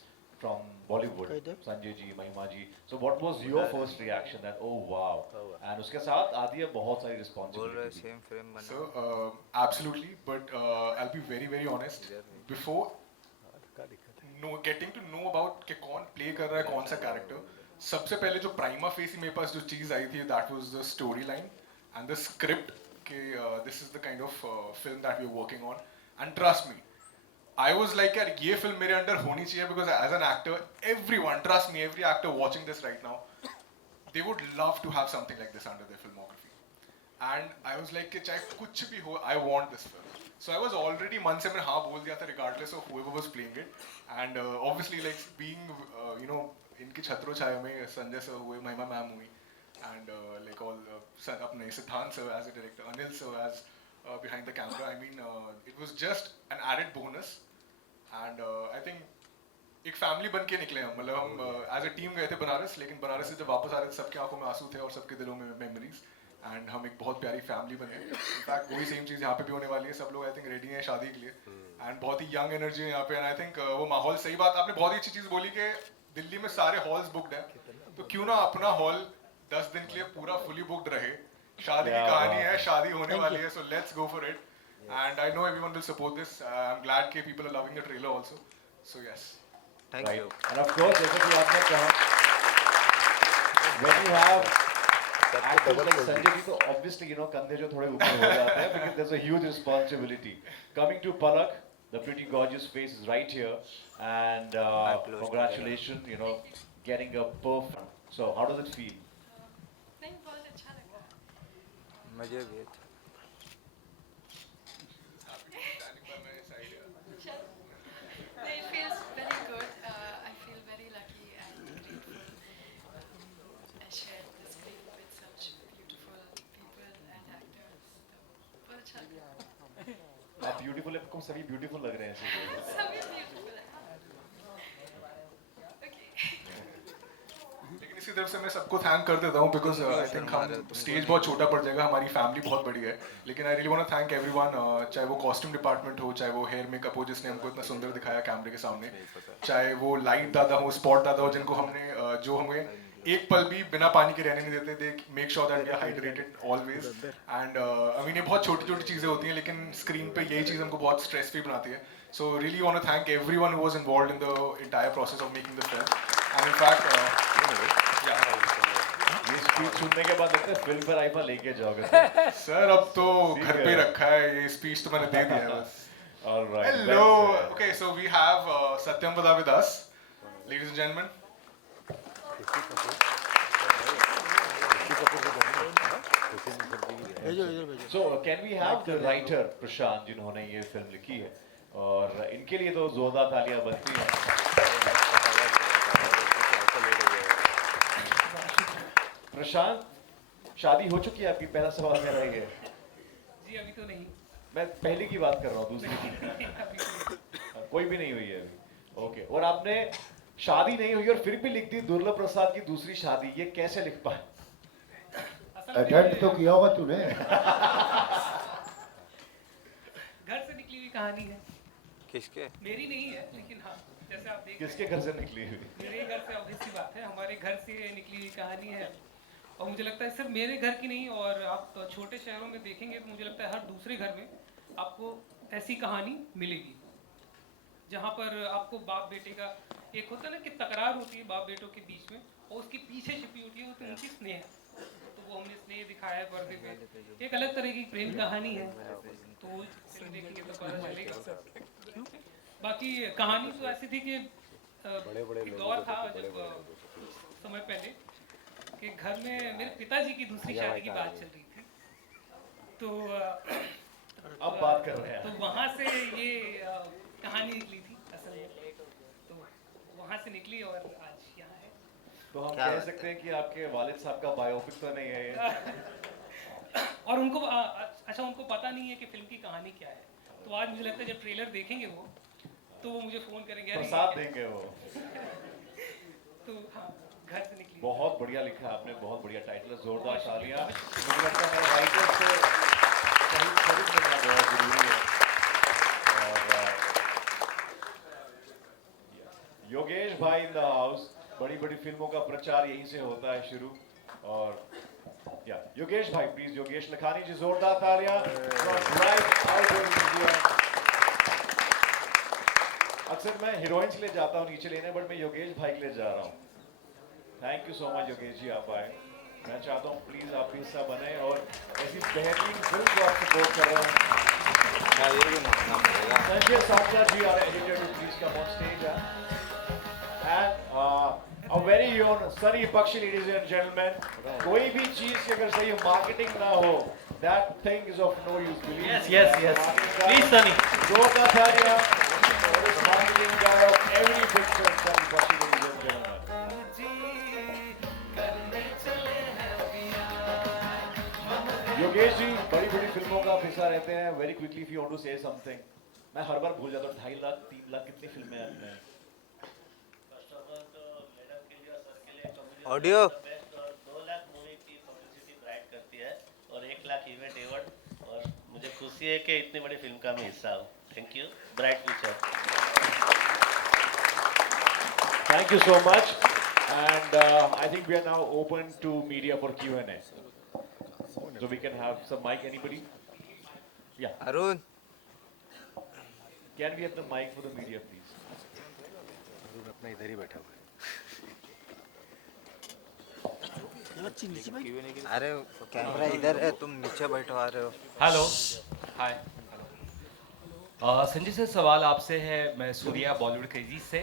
from Bollywood, Sanjay ji, Mahima ji, so what was your first reaction that oh wow, and uske sath aadi hai bahut sari responsibility? So absolutely, but I'll be very very honest, before getting to know about कि कौन play कर रहा है कौन सा character, सबसे पहले जो प्राइमा फेसी मेरे पास जो चीज़ आई थी that was the storyline and the script कि this is the kind of film that we're working on, and trust me I was like यार ये film मेरे अंडर होनी चाहिए, because as an actor everyone, trust me, every actor watching this right now they would love to have something like this under their filmography, and I was like कि चाहे कुछ भी हो I want this film. So I was already मन से मैंने हाँ बोल दिया था regardless of whoever was playing it, and obviously like being इनकी छत्रों छाया में संजय सर हुए, महिमा मैम हुई, and like all अपने सिद्धांत sir as a director, Anil sir as behind the camera. I mean it was just an added bonus, and I think एक फैमिली बन के निकले हम, मतलब हम as a team गए थे बनारस, लेकिन बनारस से जब वापस आ रहे थे सबके आंखों में आंसू थे और सबके दिलों में मेमोरीज, एंड हम एक बहुत प्यारी फैमिली बने। इनफैक्ट वही सेम चीज़ यहाँ पे भी होने वाली है, सब लोग आई थिंक रेडी हैं शादी के लिए, एंड बहुत ही यंग एनर्जी है यहाँ पे, एंड आई थिंक वो माहौल, सही बात आपने बहुत ही अच्छी चीज़ बोली कि दिल्ली में सारे हॉल्स बुकड हैं, तो क्यों ना अपना हॉल 10 दिन के लिए पूरा फुली बुकड रहे। शादी की कहानी है, शादी होने वाली है, so let's go for it, and I know everyone will support this. I am glad कि people are loving the trailer also, so yes thank you. And of course जैसे कि आपने कहा, when you have Sanjay ji तो obviously कंधे जो थोड़े ऊपर हो जाते हैं because there's a huge responsibility. Coming to Palak, the pretty gorgeous face is right here, and congratulations, getting a perfect. So how does it feel? नहीं बहुत अच्छा लगा मुझे भी It feels very good. I feel very lucky and grateful. I shared the screen with such beautiful people and actors. बहुत अच्छा लगा. आप beautiful है, सभी beautiful लग रहे हैं ऐसे. सभी beautiful है. लेकिन इसी तरफ से मैं सबको थैंक कर देता हूँ बिकॉज आई थिंक हम स्टेज बहुत छोटा पड़ जाएगा, हमारी फैमिली बहुत बड़ी है, लेकिन I really want to thank everyone, चाहे वो कॉस्ट्यूम डिपार्टमेंट हो, चाहे वो हेयर मेकअप हो जिसने हमको इतना सुंदर दिखाया कैमरे के सामने, चाहे वो लाइट दादा हो, स्पॉट दादा हो, जिनको हमने जो हमें एक पल भी बिना पानी के रहने नहीं देते, they make sure that we are hydrated always. And I mean ये बहुत छोटी छोटी चीज़ें होती हैं लेकिन स्क्रीन पे यही चीज़ हमको बहुत स्ट्रेस फ्री बनाती है. So really want to thank everyone who was involved in the entire process of making the film. And in fact ये स्पीच सुनने के बाद लगता है फिल्म पर आईफा लेके जाओगे सर. अब तो घर पे रखा है, ये स्पीच तो मैंने दे दिया है बस. Alright. Hello. Okay, so we have Satyam Pada with us, ladies and gentlemen. So can we have the writer प्रशांत जिन्होंने ये फिल्म लिखी है, और इनके लिए तो जोरदार तालियां बनती हैं. प्रशांत, शादी हो चुकी है आपकी? पहला सवाल मेरा ये है. जी अभी तो नहीं. मैं पहले की बात कर रहा हूँ, दूसरी की कोई भी नहीं हुई है अभी. ओके. और आपने शादी नहीं हुई और फिर भी लिख दी दुर्लभ प्रसाद की दूसरी शादी, ये कैसे लिख पाए? अटेम्प्ट तो किया होगा तूने. घर से निकली हुई कहानी है. किसके? मेरी नहीं है लेकिन हाँ, जैसे आप देख किसके घर से निकली हुई? मेरे घर से, ऑब्वियस सी बात है, हमारे घर से निकली हुई कहानी है. और मुझे लगता है सिर्फ मेरे घर की नहीं, और आप छोटे शहरों में देखेंगे तो मुझे लगता है हर दूसरे घर में आपको ऐसी कहानी मिलेगी जहाँ पर आपको बाप बेटे का एक होता है ना कि तकरार होती है बाप बेटों के बीच में, और उसके पीछे छिपी होती है वो तो उनकी स्नेह. तो वो हमने स्नेह दिखाया है पर्दे पे. एक अलग तरह की प्रेम कहानी है, तो देखेंगे तो पता चलेगा. बाकी कहानी तो ऐसी थी कि एक दौर था जब समय पहले कि घर में मेरे पिताजी की दूसरी शादी की बात चल रही थी. तो अब बात कर रहे हैं. तो वहाँ से ये कहानी निकली थी असल में. तो वहाँ से निकली और आज यहाँ है. तो हम कह सकते हैं कि आपके वालिद साहब का बायोपिक तो नहीं है ये? और उनको अच्छा उनको पता नहीं है कि फिल्म की कहानी क्या है. तो आज मुझे लगता है जब ट्रेलर देखेंगे वो तो वो मुझे फोन करेंगे, तो साथ देंगे वो. तो हाँ, घर से निकली. बहुत बढ़िया लिखा है आपने, बहुत बढ़िया टाइटल, जोरदार तालियां. मुझे लगता है राइटर से सही खरीद लेना बहुत जरूरी है. और योगेश भाई इन द हाउस. बड़ी बड़ी फिल्मों का प्रचार यहीं से होता है शुरू. और योगेश भाई प्लीज, योगेश लखानी जी, जोरदार तालियां. अक्सर मैं हीरोइंस के लिए जाता हूँ नीचे लेने, बट मैं योगेश भाई के लिए जा रहा हूँ. Thank you so much Yogesh ji, आप आए. मैं चाहता हूँ प्लीज आप भी हिस्सा बने और ऐसी बेहतरीन फिल्म को आप सपोर्ट कर रहे हैं. Sanjay Savkar ji are editor too please come on stage. And a very own Sunny Bakshi, ladies and gentlemen. कोई भी चीज की अगर सही मार्केटिंग ना हो, that thing is of no use. Yes. Please, Sunny. जोरदार तालियां for this marketing guy of every big film, Sunny Bakshi, ladies and gentlemen. Yogesh ji, बड़ी बड़ी फिल्मों का हिस्सा रहते हैं. Very quickly, if you want to say something. मैं हर बार भूल जाता हूँ. 2.5 लाख 3 लाख कितनी फिल्में हैं आपने? ऑडियो 2 लाख मूवी की पब्लिसिटी ब्राइट करती है और 1 लाख इवेंट एवॉर्ड, और मुझे खुशी है कि इतनी बड़ी फिल्म का मैं हिस्सा हूँ. Thank you. Bright future. Thank you so much. And I think we are now open to media for Q&A. So we can have some mic. Anybody? Yeah. Arun. Can we have the mic for the media, please? Arun अपना इधर ही बैठा हुआ है. अरे कैमरा इधर है, तुम नीचे बैठवा रहे हो। हेलो, हाय। संजय सर, सवाल आपसे है। मैं सूर्या बॉलीवुड क्रेजी से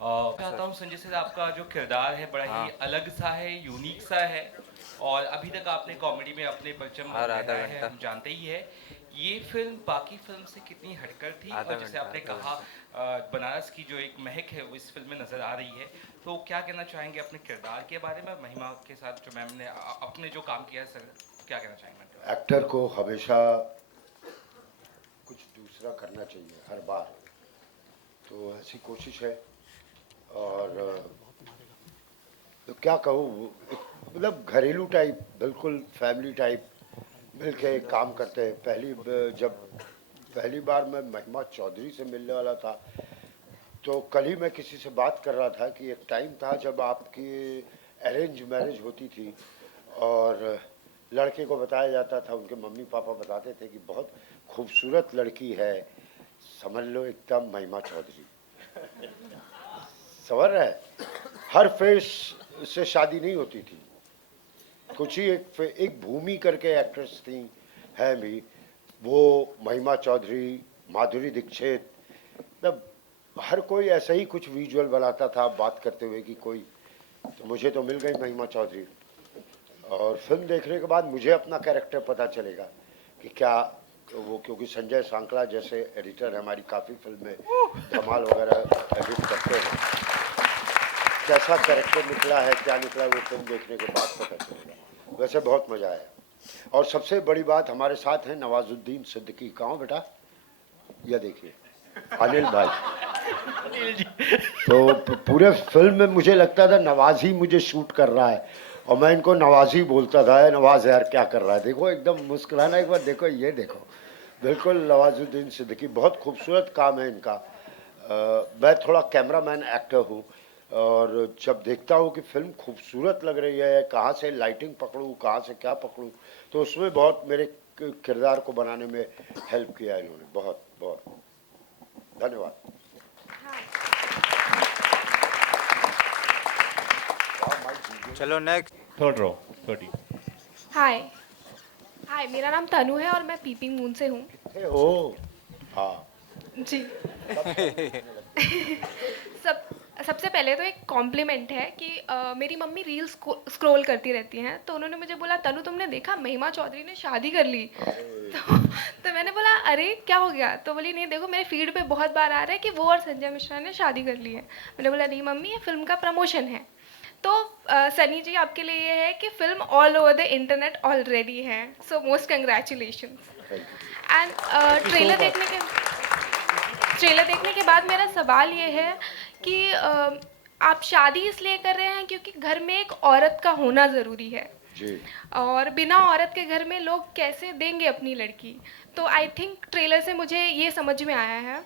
चाहता हूँ। संजय सर, आपका जो किरदार है बड़ा ही अलग सा है, यूनिक सा है, और अभी तक आपने कॉमेडी में अपने परचम लहराए हैं, हम जानते ही है। ये फिल्म बाकी फिल्म से कितनी हटकर थी, और जैसे आपने कहा बनारस की जो एक महक है वो इस फिल्म में नज़र आ रही है, तो क्या कहना चाहेंगे अपने किरदार के बारे में? महिमा के साथ जो मैम ने अपने जो काम किया है सर, क्या कहना चाहेंगे? एक्टर को हमेशा कुछ दूसरा करना चाहिए हर बार, तो ऐसी कोशिश है। और तो क्या कहूँ, मतलब घरेलू टाइप, बिल्कुल फैमिली टाइप मिल के काम करते हैं। जब पहली बार मैं महिमा चौधरी से मिलने वाला था, तो कल ही मैं किसी से बात कर रहा था कि एक टाइम था जब आपकी अरेंज मैरिज होती थी और लड़के को बताया जाता था, उनके मम्मी पापा बताते थे कि बहुत खूबसूरत लड़की है, समझ लो एकदम महिमा चौधरी। समझ रहे, हर फेस से शादी नहीं होती थी, कुछ ही एक भूमि करके एक्ट्रेस थी, है भी वो, महिमा चौधरी, माधुरी दीक्षित, मतलब हर कोई ऐसा ही कुछ विजुअल बनाता था बात करते हुए कि कोई, तो मुझे तो मिल गई महिमा चौधरी। और फिल्म देखने के बाद मुझे अपना कैरेक्टर पता चलेगा कि क्या वो, क्योंकि संजय सांकला जैसे एडिटर हमारी काफ़ी फिल्म में धमाल वगैरह एडिट करते हैं, कैसा कैरेक्टर निकला है, क्या निकला, वो फिल्म देखने के बाद पता चलेगा। वैसे बहुत मज़ा आया। और सबसे बड़ी बात, हमारे साथ हैं नवाजुद्दीन सिद्दीकी। कहाँ बेटा? यह देखिए अनिल भाई। तो पूरे फिल्म में मुझे लगता था नवाज ही मुझे शूट कर रहा है, और मैं इनको नवाज ही बोलता था, नवाज यार क्या कर रहा है, देखो एकदम मुस्कुराना, एक बार देखो, ये देखो, बिल्कुल नवाजुद्दीन सिद्दीकी। बहुत खूबसूरत काम है इनका। मैं थोड़ा कैमरामैन एक्टर हूँ, और जब देखता हूँ कि फिल्म खूबसूरत लग रही है, कहाँ से लाइटिंग पकड़ूँ, कहाँ से क्या पकड़ूँ, तो उसमें बहुत मेरे किरदार को बनाने में हेल्प किया इन्होंने। बहुत बहुत धन्यवाद। चलो नेक्स्ट। Third row 30। हाय, मेरा नाम तनु है और मैं पीपिंग मून से हूँ। ओ हाँ जी। सबसे पहले तो एक कॉम्प्लीमेंट है कि मेरी मम्मी रील्स स्क्रॉल करती रहती हैं, तो उन्होंने मुझे बोला, तनु तुमने देखा महिमा चौधरी ने शादी कर ली? तो मैंने बोला अरे क्या हो गया? तो बोली नहीं देखो, मेरे फीड पे बहुत बार आ रहा है कि वो और संजय मिश्रा ने शादी कर ली है। मैंने बोला नहीं मम्मी, ये फिल्म का प्रमोशन है। तो सनी जी, आपके लिए ये है कि film all over the internet already है, so most congratulations. And trailer देखने के बाद मेरा सवाल ये है कि आप शादी इसलिए कर रहे हैं क्योंकि घर में एक औरत का होना ज़रूरी है जी, और बिना औरत के घर में लोग कैसे देंगे अपनी लड़की? तो आई थिंक ट्रेलर से मुझे ये समझ में आया है।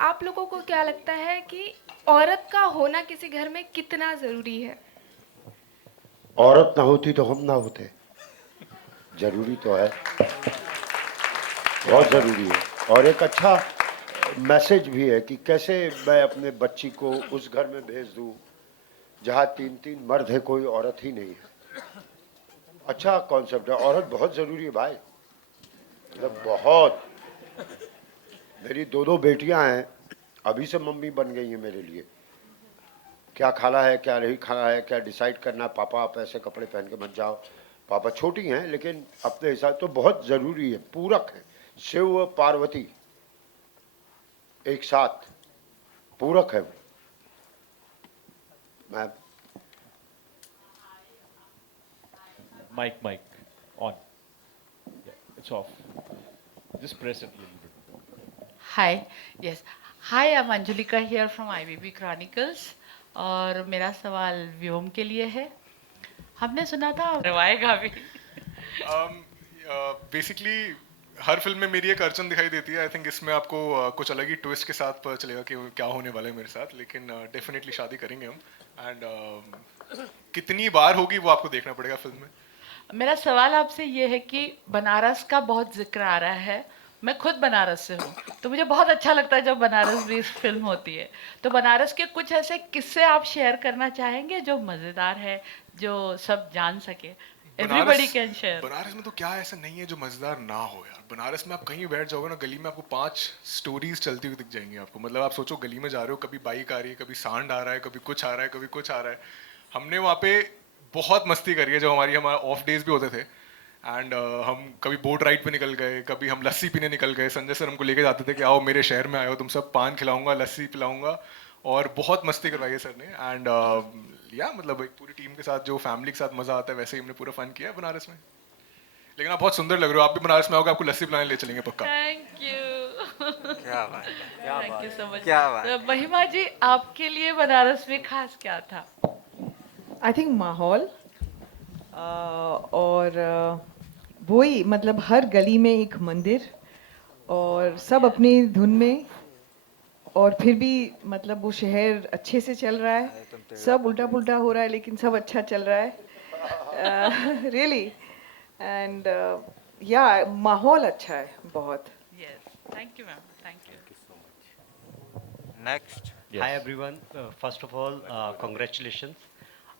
आप लोगों को क्या लगता है कि औरत का होना किसी घर में कितना ज़रूरी है? औरत ना होती तो हम ना होते, जरूरी तो है, बहुत ज़रूरी है। और एक अच्छा मैसेज भी है कि कैसे मैं अपने बच्ची को उस घर में भेज दूँ जहाँ 3-3 मर्द है, कोई औरत ही नहीं है। अच्छा कॉन्सेप्ट है, औरत बहुत ज़रूरी है भाई, मतलब बहुत। मेरी 2 बेटियां हैं, अभी से मम्मी बन गई हैं मेरे लिए। क्या खाना है, क्या नहीं खाना है, क्या डिसाइड करना, पापा आप ऐसे कपड़े पहन के मत जाओ, पापा छोटी हैं लेकिन अपने हिसाब, तो बहुत ज़रूरी है, पूरक है। शिव पार्वती एक साथ पूरक है। Ma'am Mic on. Yeah, it's off. Just press it a little bit. Hi, yes. Hi, I'm Anjulika here from IBB Chronicles. और मेरा सवाल व्योम के लिए है। हमने सुना था रवाएगा भी। बेसिकली हर फिल्म में मेरी एक अड़चन दिखाई देती है। आई थिंक इसमें आपको कुछ अलग ही ट्विस्ट के साथ पता चलेगा कि क्या होने वाला है मेरे साथ, लेकिन डेफिनेटली शादी करेंगे हम। एंड कितनी बार होगी वो आपको देखना पड़ेगा फिल्म में। मेरा सवाल आपसे ये है कि बनारस का बहुत जिक्र आ रहा है, मैं खुद बनारस से हूँ, तो मुझे बहुत अच्छा लगता है जब बनारस बेस्ड फिल्म होती है। तो बनारस के कुछ ऐसे किस्से आप शेयर करना चाहेंगे जो मज़ेदार है, जो सब जान सके? Everybody can share. बनारस में तो क्या ऐसा नहीं है जो मजेदार ना हो यार। बनारस में आप कहीं बैठ जाओगे ना गली में, आपको 5 स्टोरीज चलती हुई दिख जाएंगी आपको। मतलब आप सोचो गली में जा रहे हो, कभी बाइक आ रही है, कभी सांड आ रहा है, कभी कुछ आ रहा है, कभी कुछ आ रहा है। हमने वहाँ पे बहुत मस्ती करी है जब हमारा ऑफ डेज भी होते थे। एंड हम कभी बोट राइड पे निकल गए, कभी हम लस्सी पीने निकल गए। संजय सर हमको लेके जाते थे कि आओ मेरे शहर में आए हो, तुम सब पान खिलाऊंगा, लस्सी पिलाऊंगा, और बहुत मस्ती करवाई है सर ने। एंड या मतलब एक पूरी टीम के साथ जो फैमिली के साथ मजा आता है, वैसे ही हमने पूरा फन किया है बनारस में। लेकिन आप बहुत सुंदर लग रहे हो, आप भी बनारस में आओगे, आपको लस्सी पिलाने ले चलेंगे पक्का। थैंक यू, क्या बात है, क्या थैंक यू सो मच। क्या बात। महिमा जी, आपके लिए बनारस में खास क्या था? आई थिंक माहौल, और वही मतलब हर गली में एक मंदिर, और सब अपनी धुन में, और फिर भी मतलब वो शहर अच्छे से चल रहा है, सब उल्टा पुल्टा हो रहा है लेकिन सब अच्छा चल रहा है, रियली। एंड या माहौल अच्छा है बहुत। Yes, thank you ma'am, thank you so much. Next. Hi everyone, first of all congratulations.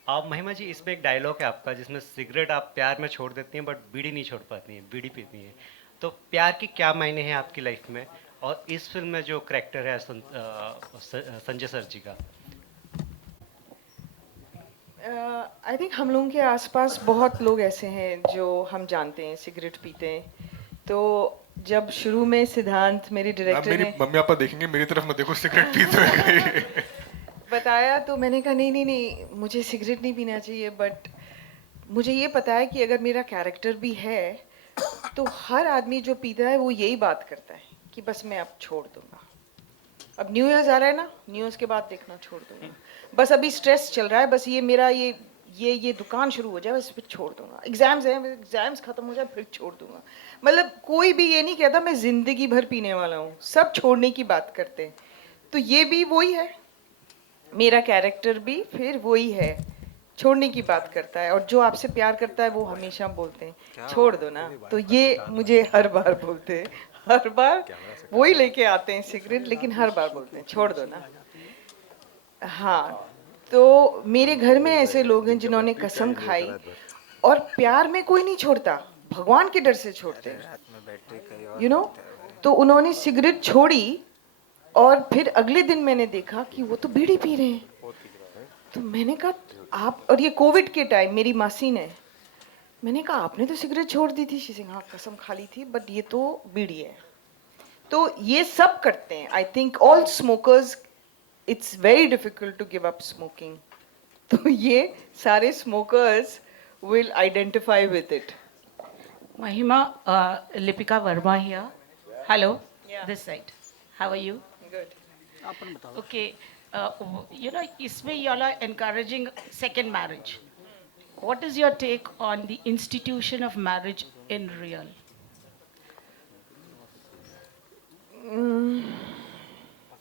महिमा जी, इसमें एक डायलॉग है आपका जिसमें सिगरेट आप प्यार में छोड़ देती हैं बट बीड़ी नहीं छोड़ पाती हैं, बीड़ी पीती हैं। तो प्यार की क्या मायने हैं आपकी लाइफ में, और इस फिल्म में जो करैक्टर है संजय सर जी का? आई थिंक हम लोगों के आसपास बहुत लोग ऐसे हैं जो हम जानते हैं सिगरेट पीते हैं। तो जब शुरू में सिद्धांत मेरे डायरेक्टर मेरी मम्मी पापा देखेंगे, मेरी तरफ मत देखो, सिगरेट पीते हुए बताया तो मैंने कहा नहीं नहीं नहीं, मुझे सिगरेट नहीं पीना चाहिए, बट मुझे ये पता है कि अगर मेरा कैरेक्टर भी है तो हर आदमी जो पीता है वो यही बात करता है कि बस मैं अब छोड़ दूंगा। अब न्यू ईयर्स आ रहा है ना, न्यू ईयर्स के बाद देखना छोड़ दूंगा, बस अभी स्ट्रेस चल रहा है, बस ये मेरा ये दुकान शुरू हो जाए बस फिर छोड़ दूंगा, एग्जाम्स हैं एग्जाम्स खत्म हो जाए फिर छोड़ दूंगा। मतलब कोई भी ये नहीं कहता मैं जिंदगी भर पीने वाला हूँ, सब छोड़ने की बात करते हैं। तो ये भी वही है, मेरा कैरेक्टर भी फिर वही है, छोड़ने की बात करता है, और जो आपसे प्यार करता है वो हमेशा बोलते हैं छोड़ दो ना। तो ये मुझे हर बार बोलते हैं, हर बार वही लेके आते हैं सिगरेट, लेकिन हर बार बोलते हैं छोड़ दो ना। हाँ, तो मेरे घर में ऐसे लोग हैं जिन्होंने कसम खाई, और प्यार में कोई नहीं छोड़ता, भगवान के डर से छोड़ते हैं, यू नो। तो उन्होंने सिगरेट छोड़ी और फिर अगले दिन मैंने देखा कि वो तो बीड़ी पी रहे हैं। तो मैंने कहा आप, और ये कोविड के टाइम मेरी मासी ने, मैंने कहा आपने तो सिगरेट छोड़ दी थी। शी हाँ कसम खा ली थी, बट ये तो बीड़ी है। तो ये सब करते हैं। I think all smokers, it's very difficult to give up smoking. तो ये सारे smokers will identify with it. Mahima, Lipika Verma here. Hello, this side, how are you? Good. Okay, you know, इसमें you all are encouraging second marriage. What is your take on the institution of marriage in real?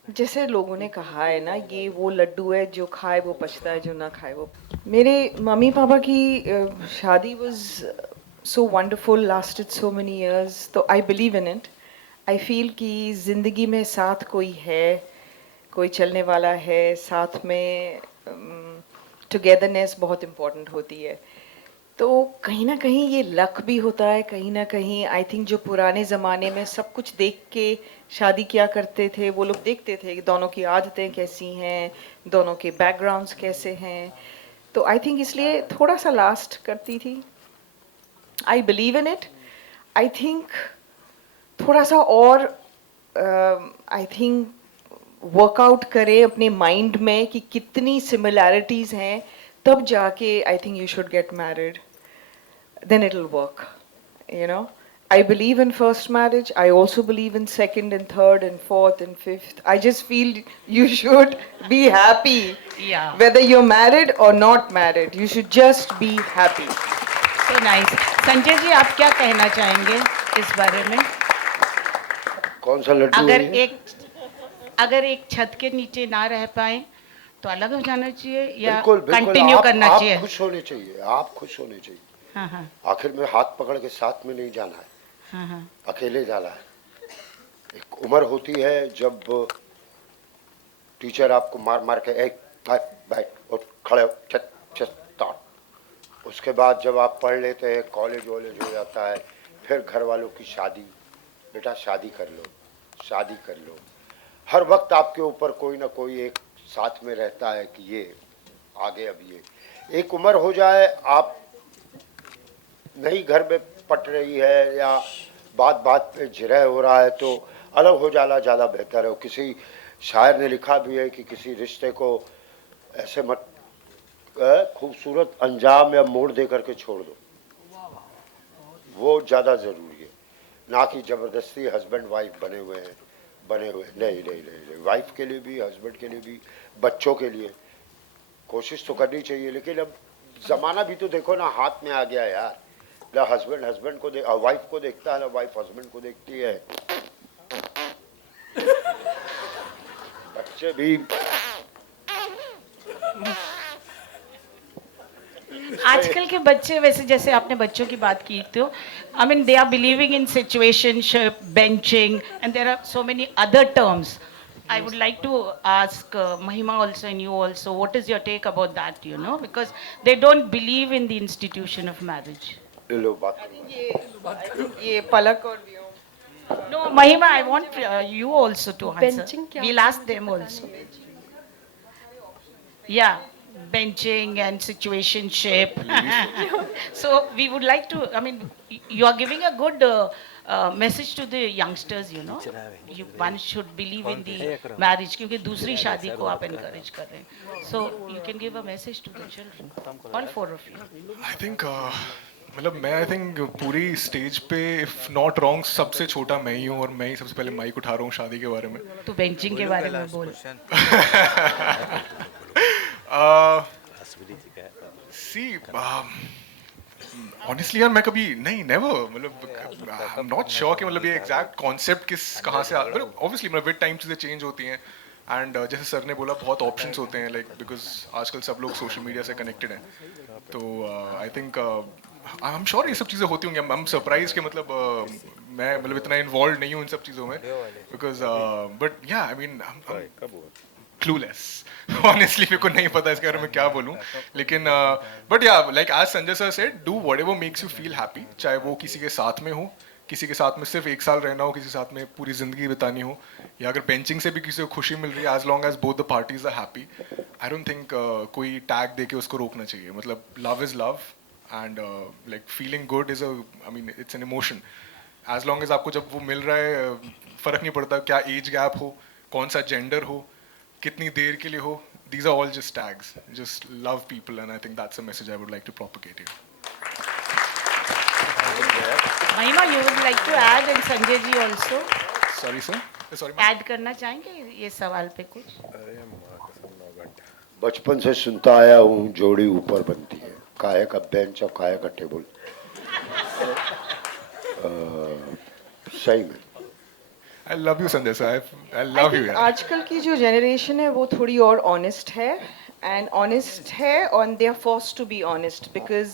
जैसे लोगों ने कहा है ना, ये वो लड्डू है जो खाए वो पछता है, जो ना खाए वो। मेरे मम्मी पापा की शादी was so wonderful, lasted so many years, तो I believe in it. I feel कि ज़िंदगी में साथ कोई है, कोई चलने वाला है, साथ में टुगेदरनेस बहुत इम्पोर्टेंट होती है। तो कहीं ना कहीं ये लक भी होता है, कहीं ना कहीं आई थिंक जो पुराने ज़माने में सब कुछ देख के शादी किया करते थे, वो लोग देखते थे कि दोनों की आदतें कैसी हैं, दोनों के बैकग्राउंड्स कैसे हैं। तो आई थिंक इसलिए थोड़ा सा लास्ट करती थी। I believe in it. I think थोड़ा सा और आई थिंक वर्कआउट करें अपने माइंड में कि कितनी सिमिलैरिटीज़ हैं, तब जाके I think you should get married, then it'll work, you know. I believe in first marriage. I also believe in second and third and fourth and fifth. I just feel you should be happy. Yeah. Whether you're married or not married, you should just be happy. So nice. Sanjay ji, आप क्या कहना चाहेंगे इस बारे में? कौन सा लड्डू? अगर एक छत के नीचे ना रह पाए तो अलग हो जाना चाहिए या बिल्कुल, कंटिन्यू करना चाहिए? आप खुश होने चाहिए, आप खुश होने चाहिए। हाँ हाँ आखिर में हाथ पकड़ के साथ में नहीं जाना है, हाँ हाँ। अकेले जाना है। एक उम्र होती है जब टीचर आपको मार मार के एक बैठ उठ खड़े हो चल चल स्टार्ट। उसके बाद जब आप पढ़ लेते हैं, कॉलेज वॉलेज हो जाता है, फिर घर वालों की शादी, बेटा शादी कर लो, शादी कर लो। हर वक्त आपके ऊपर कोई ना कोई एक साथ में रहता है कि ये आगे, अब ये एक उम्र हो जाए, आप नहीं घर में पट रही है या बात बात पे झिरह हो रहा है तो अलग हो जाना ज़्यादा बेहतर है। किसी शायर ने लिखा भी है कि किसी रिश्ते को ऐसे मत खूबसूरत अंजाम या मोड़ दे करके छोड़ दो, वो ज़्यादा ज़रूरी है, ना कि ज़बरदस्ती हस्बैंड वाइफ बने हुए हैं, बने हुए नहीं नहीं नहीं, नहीं। वाइफ के लिए भी, हस्बैंड के लिए भी, बच्चों के लिए कोशिश तो करनी चाहिए। लेकिन अब ज़माना भी तो देखो ना हाथ में आ गया यार, ना हस्बैंड हस्बैंड को वाइफ को देखता है, ना वाइफ हस्बैंड को देखती है, बच्चे भी। आजकल के बच्चे वैसे, जैसे आपने बच्चों की बात की तो I mean they are believing in situationship, benching and there are so many other terms. I would like to ask Mahima also and you also, what is your take about that, you know, because they don't believe in the institution of marriage. ये पलक और No, Mahima, I want you also to answer. We'll ask them also. Yeah, benching and situationship. So we would like to, I mean, you are giving a good message to the youngsters, you know. One should believe in the marriage, क्योंकि दूसरी शादी को आप encourage कर रहे हैं. So you can give a message to the children, all four of you. I think मतलब मैं आई थिंक पूरी स्टेज पे इफ नॉट रॉन्ग सबसे छोटा मैं ही हूँ और मैं ही सबसे पहले माइक उठा रहा हूँ शादी के बारे में। तो बेंचिंग के बारे में बोल। सी ऑनेस्टली यार मैं कभी नहीं नेवर मतलब आई एम नॉट श्योर कि मतलब ये एग्जैक्ट कॉन्सेप्ट कहाँ से मतलब ऑब्वियसली मतलब विद टाइम चीज़ें चेंज होती हैं एंड जैसे सर ने बोला बहुत ऑप्शंस होते हैं लाइक बिकॉज आजकल सब लोग सोशल मीडिया से कनेक्टेड हैं तो I think I am sure ये सब चीज़ें होती होंगी। आई एम सरप्राइज कि मतलब मैं मतलब इतना इन्वॉल्व नहीं हूँ इन सब चीज़ों में बिकॉज बट या आई मीन क्लूलेस ऑनेस्टली मेरे को नहीं पता इसके बारे में क्या बोलूँ लेकिन बट या लाइक आज Sanjay sir said do whatever makes you feel happy, चाहे वो किसी के साथ में हो, किसी के साथ में सिर्फ 1 साल रहना हो, किसी के साथ में पूरी ज़िंदगी बितानी हो, या अगर बेंचिंग से भी किसी को खुशी मिल रही है, as long as both the parties are happy, I don't think कोई टैग दे के उसको रोकना चाहिए। मतलब love is love and like feeling good is I mean it's an emotion. As long as आपको जब वो मिल रहा है फ़र्क नहीं पड़ता क्या एज गैप हो, कौन सा जेंडर हो, कितनी देर के लिए हो, these are all just tags. Just love people and I think that's a message I would like to propagate here. Mahima, you would like to add and Sanjay ji also? Sorry sir? Sorry Add करना चाहेंगे ये सवाल पे कुछ? बचपन से सुनता आया हूँ जोड़ी ऊपर बनती है, काहे का बेंच और काहे का टेबल। सही में I love you Sanjay sir. I love you. आजकल की जो जनरेशन है वो थोड़ी और ऑनेस्ट है एंड ऑनेस्ट है और they are forced to be honest because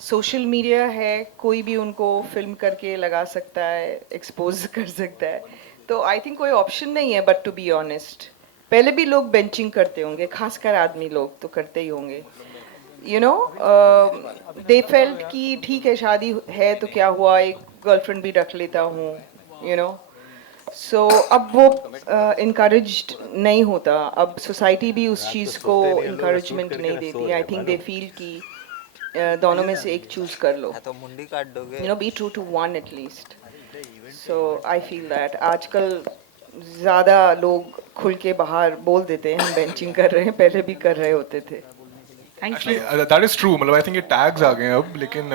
social media है, कोई भी उनको फिल्म करके लगा सकता है, एक्सपोज कर सकता है, तो आई थिंक कोई ऑप्शन नहीं है बट टू बी ऑनेस्ट। पहले भी लोग बेंचिंग करते होंगे, खासकर आदमी लोग तो करते ही होंगे, यू नो दे फेल्ट कि ठीक है शादी है तो क्या हुआ, एक गर्लफ्रेंड भी रख लेता हूँ, यू नो। सो अब वो इनकरेज्ड नहीं होता, अब सोसाइटी भी उस चीज़ को इनकरेजमेंट नहीं देती। आई थिंक दे फील कि दोनों में से एक चूज कर लो, you know, be true to one at least. So I feel that आजकल ज़्यादा लोग खुल के बाहर बोल देते हैं हम बेंचिंग कर रहे हैं, पहले भी कर रहे होते थे। That is true। मतलब I think ये tags आ गए हैं अब, लेकिन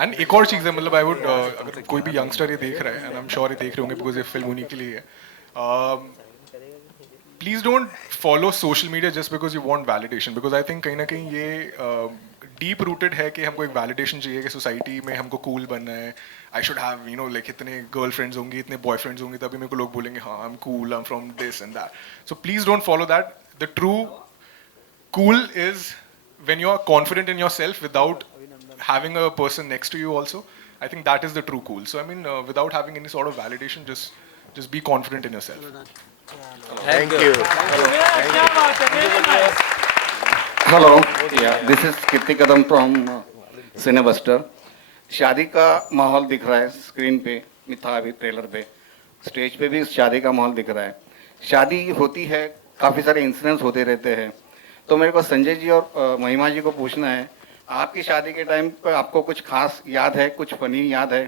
एंड एक और चीज़ है, मतलब आई वुड अगर कोई भी यंगस्टर ये देख रहा है एंड आई एम श्योर ये देख रहे होंगे बिकॉज ये फिल्म उन्हीं के लिए है, please don't follow social media just because you want validation, because I think कहीं ना कहीं ये डीप रूटेड है कि हमको एक वैलिडेशन चाहिए कि सोसाइटी में हमको कूल बनना है, I should have you know like इतने गर्लफ्रेंड्स होंगी, इतने बॉयफ्रेंड्स होंगे, तभी मेरे को लोग बोलेंगे हाँ I am cool, I am from this and that. So please don't follow that. The true cool is when you are confident in yourself without having a person next to you also. I think that is the true cool. So I mean without having any sort of validation, just just be confident in yourself. Thank you. Hello, yeah, this is Kirti Kadam from Cinebuster. शादी का माहौल दिख रहा है स्क्रीन पे, था अभी ट्रेलर पे, स्टेज पे भी शादी का माहौल दिख रहा है. शादी होती है, काफ़ी सारे इंसिडेंट्स होते रहते हैं. तो मेरे को संजय जी और महिमा जी को पूछना है, आपकी शादी के टाइम पर आपको कुछ खास याद है, कुछ फनी याद है?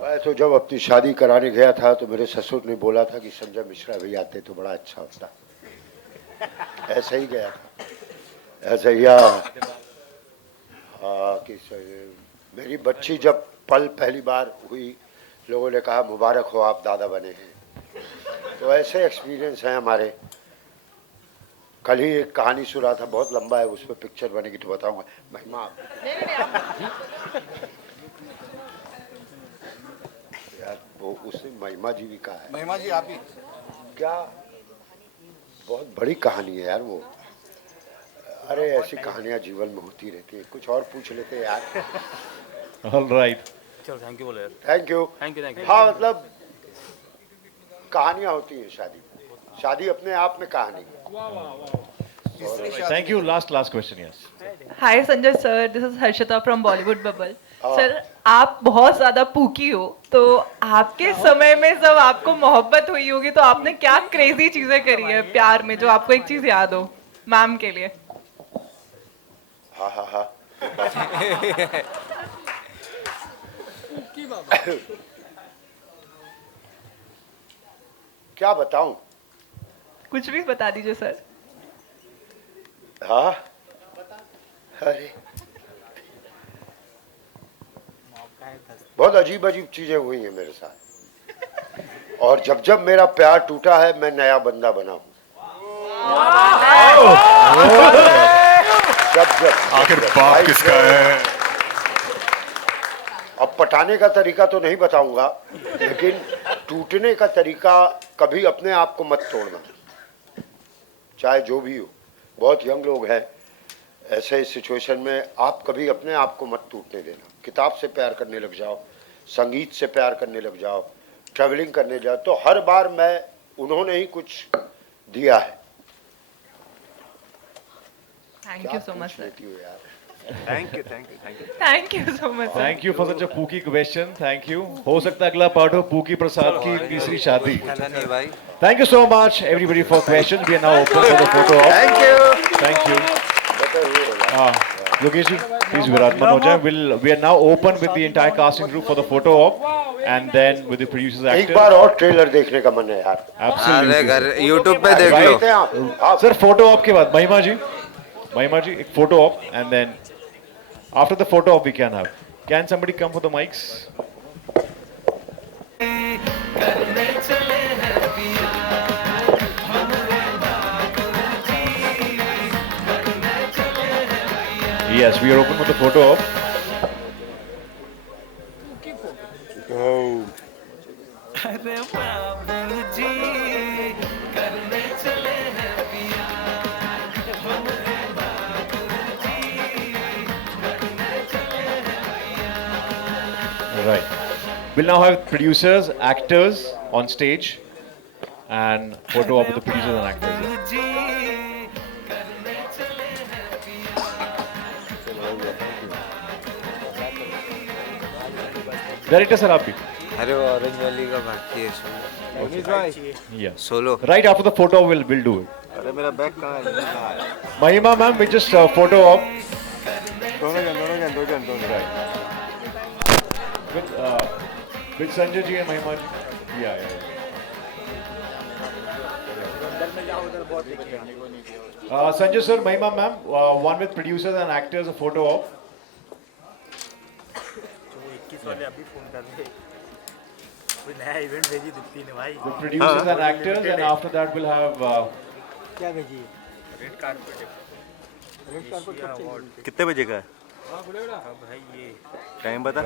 मैं तो जब अपनी शादी कराने गया था तो मेरे ससुर ने बोला था कि संजय मिश्रा भी आते तो बड़ा अच्छा होता. ऐसा ही गया था, ऐसा ही कि मेरी बच्ची जब पहली बार हुई, लोगों ने कहा मुबारक हो आप दादा बने हैं. तो ऐसे एक्सपीरियंस हैं हमारे. कल ही एक कहानी सुना था, बहुत लंबा है, उस पर पिक्चर बनेगी तो बताऊंगा. महिमा यार वो उसने महिमा जी भी कहा है. महिमा जी आप ही क्या बहुत बड़ी कहानी है यार वो. अरे ऐसी कहानियां जीवन में होती रहती है. कुछ और पूछ लेते हैं यार. All right. चलो थैंक यू बोले. Thank you. Thank you. हाँ मतलब कहानियां होती हैं शादी में. शादी अपने आप में कहानी. Thank you. Last question, yes. Hi Sanjay sir, this is Harshita from Bollywood Bubble. Sir आप बहुत ज्यादा पूकी हो, तो आपके समय में जब आपको मोहब्बत हुई होगी तो आपने क्या क्रेजी चीजें करी है प्यार में, जो आपको एक चीज याद हो मैम के लिए? हाँ क्या बताऊं? कुछ भी बता दीजिए सर. हाँ अरे बहुत अजीब अजीब चीजें हुई हैं मेरे साथ. और जब जब मेरा प्यार टूटा है मैं नया बंदा बना हूं. जब आखिर बाप किसका है? अब पटाने का तरीका तो नहीं बताऊंगा, लेकिन टूटने का तरीका कभी अपने आप को मत तोड़ना, चाहे जो भी हो. बहुत यंग लोग हैं, ऐसे सिचुएशन में आप कभी अपने आप को मत टूटने देना. किताब से प्यार करने लग जाओ, संगीत से प्यार करने लग जाओ, ट्रैवलिंग करने जाओ, तो हर बार उन्होंने ही कुछ दिया है. Thank you so much sir. Thank you. Thank you so much. Thank you for such a pooky question. Thank you. हो सकता है अगला पार्ट हो पूकी प्रसाद की तीसरी शादी. Thank you so much everybody for questions. We are now open for the photo op. Thank you. Yogesh ji, please Viradman ho jaye. We are now open with the entire casting group for the photo op, and then with the producers, actors. एक बार और ट्रेलर देखने का मन है यार. Absolutely. YouTube पे देख लो. Sir, photo op के बाद महिमा जी एक photo op, and then after the photo op we can have. Can somebody come for the mics? Yes, we are open for the photo op. Right. We'll now have producers, actors on stage, and photo op with the producers and actors. Director sir, आप भी. अरे वो ऑरेंज वाली का बाकी है. Yeah. Solo. Right after the photo, we'll do it. अरे मेरा बैग कहाँ है? Mahima ma'am, we just photo op. दोनों जन. Right. With Sanjay ji and Mahima ji. Yeah. Sanjay sir, Mahima ma'am, one with producers and actors, a photo op. The producers and actors, and after that we'll have. कितने बजे का है? टाइम बता.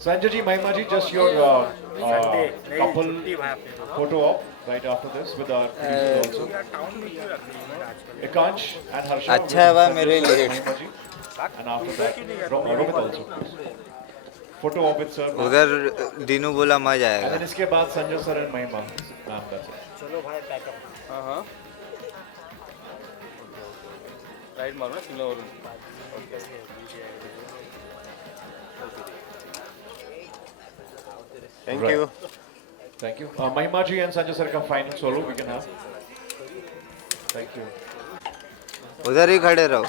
Sanjay ji, Mahima ji, just your couple photo op right after this with our producers also. Ekansh and Harsha. अच्छा है वह मेरे लिए. And after that, Romit also. Photo op with sir. उधर दीनू बोला मजा And आएगा. then इसके बाद Sanjay sir and Mahima. Ma'am, that's it. चलो भाई पैकअप. हाँ. राइट मारो ना शिमला वरून. Thank Right. you. Thank you. Mahima ji and Sanjay sir का final solo we can have. Thank you. उधर ही खड़े रहो.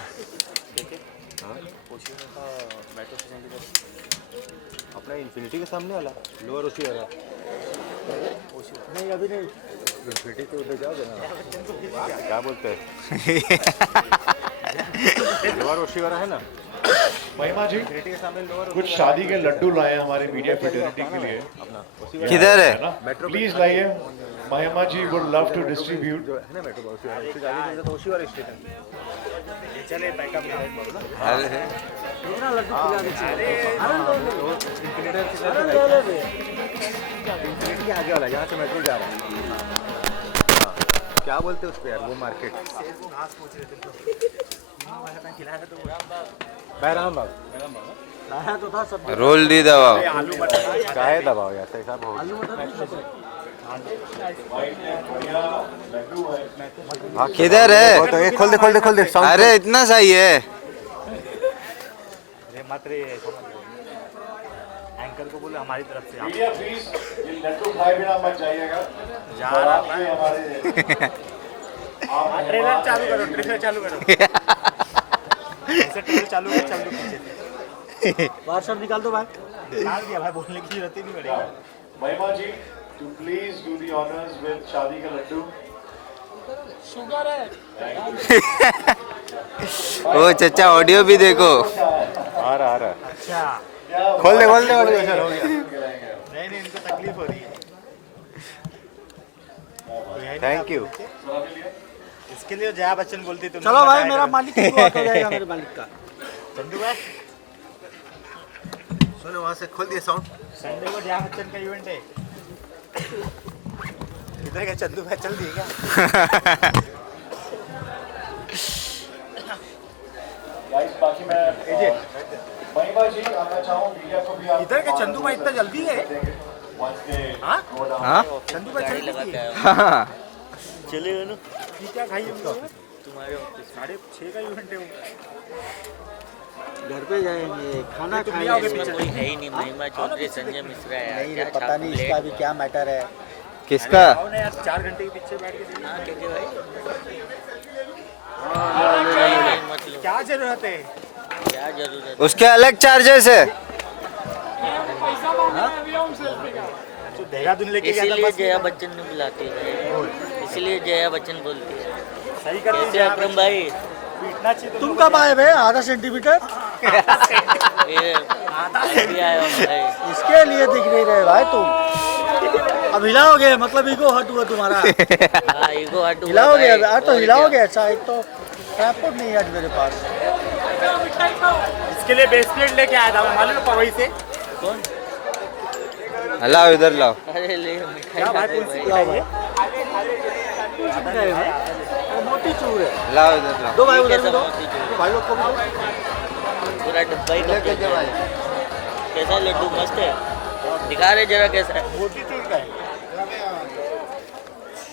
अपना इन्फिनिटी के सामने वाला लोअर ओशी वाला. नहीं अभी नहीं. इन्फिनिटी के उधर जाओगे ना. क्या बोलते हैं? लोअर ओशी वाला है ना. महिमा जी इन्फिनिटी के सामने लोअर. कुछ शादी के लड्डू लाए हैं हमारे मीडिया फ्रेटर्निटी के लिए. किधर है? प्लीज लाइए. महिमा जी वुड लव टू डिस्ट्रीब्यूट. है ना मेट्रो बस उससे जाके तो ओशी वाला स्टेशन. चले पैकअप में मारो ना. अरे कितना लड्डू खिला दे. इन्फिनिटी आगे वाला जहाँ से मेट्रो जा रहा है. क्या बोलते हैं उस पे यार वो मार्केट. बैराम बाग. लाया तो था सब. रोल दी दबाओ. चाहे दबाओ यार सही साहब. किधर है? तो ये खोल दे खोल दे खोल दे. अरे इतना सही है. मात्र एंकर को बोले हमारी तरफ से. मीडिया प्लीज ये लड्डू खाए बिना मत जाइएगा. जा रहा है हमारे. ट्रेलर चालू करो. ट्रेलर चालू करो. ऐसे ट्रेलर चालू कर चालू पीछे. व्हाट्सएप निकाल दो भाई. निकाल दिया भाई. बोलने की जरूरत ही नहीं पड़ेगी. महिमा जी to please do the honors with शादी का लड्डू. शुगर है. ओ चचा ऑडियो भी देखो. आ रहा अच्छा. खोल दे ऑडियो. चल हो गया. नहीं इनको तकलीफ हो रही है. Thank you. इसके लिए जया बच्चन बोलती तुम. चलो भाई मेरा मालिक हो जाएगा. मेरे मालिक का चंदू भाई. सुनो वहाँ से खोल दिया साउंड. संडे को जया बच्चन का इवेंट है. इधर क्या चंदू भाई चल दिए क्या. बाकी मैं महिमा जी आना चाहूँ मीडिया को भी. इधर के चंदू भाई इतना जल्दी है. हाँ चंदू भाई जल्दी है. चले गए ना. क्या खाई तुम्हारे 6:30 का इवेंट है. घर पे जाएंगे खाना खाएंगे. इसमें कोई है ही नहीं. महिमा चौधरी संजय मिश्रा है. नहीं पता नहीं इसका अभी क्या मैटर है. किसका? 4 घंटे के पीछे बैठ के. हाँ कहते भाई क्या जरूरत है. क्या जरूरत है. उसके अलग चार्जेस है. देहरादून लेके इसीलिए जया बच्चन ने बुलाती है. इसलिए जया बच्चन बोलती है. सही कैसे अक्रम भाई. तुम कब आए भाई. आधा सेंटीमीटर. इसके लिए दिख नहीं रहे भाई तुम. अब हिलाओगे मतलब ईगो हट हुआ तुम्हारा. ईगो हट हुआ. हिलाओगे यार तो हिलाओगे. अच्छा एक तो ट्राइपॉड नहीं है आज मेरे पास. इसके लिए बेस प्लेट लेके आया था मैं मालूम है वहीं से. कौन. लाओ इधर लाओ. अरे ले क्या भाई मोती चूर है. लाओ इधर लाओ. दो भाई उधर दो. भाई लोग को पूरा डब्बा ही कैसा लड्डू मस्त है. दिखा रहे जरा कैसा है. मोती चूर का है.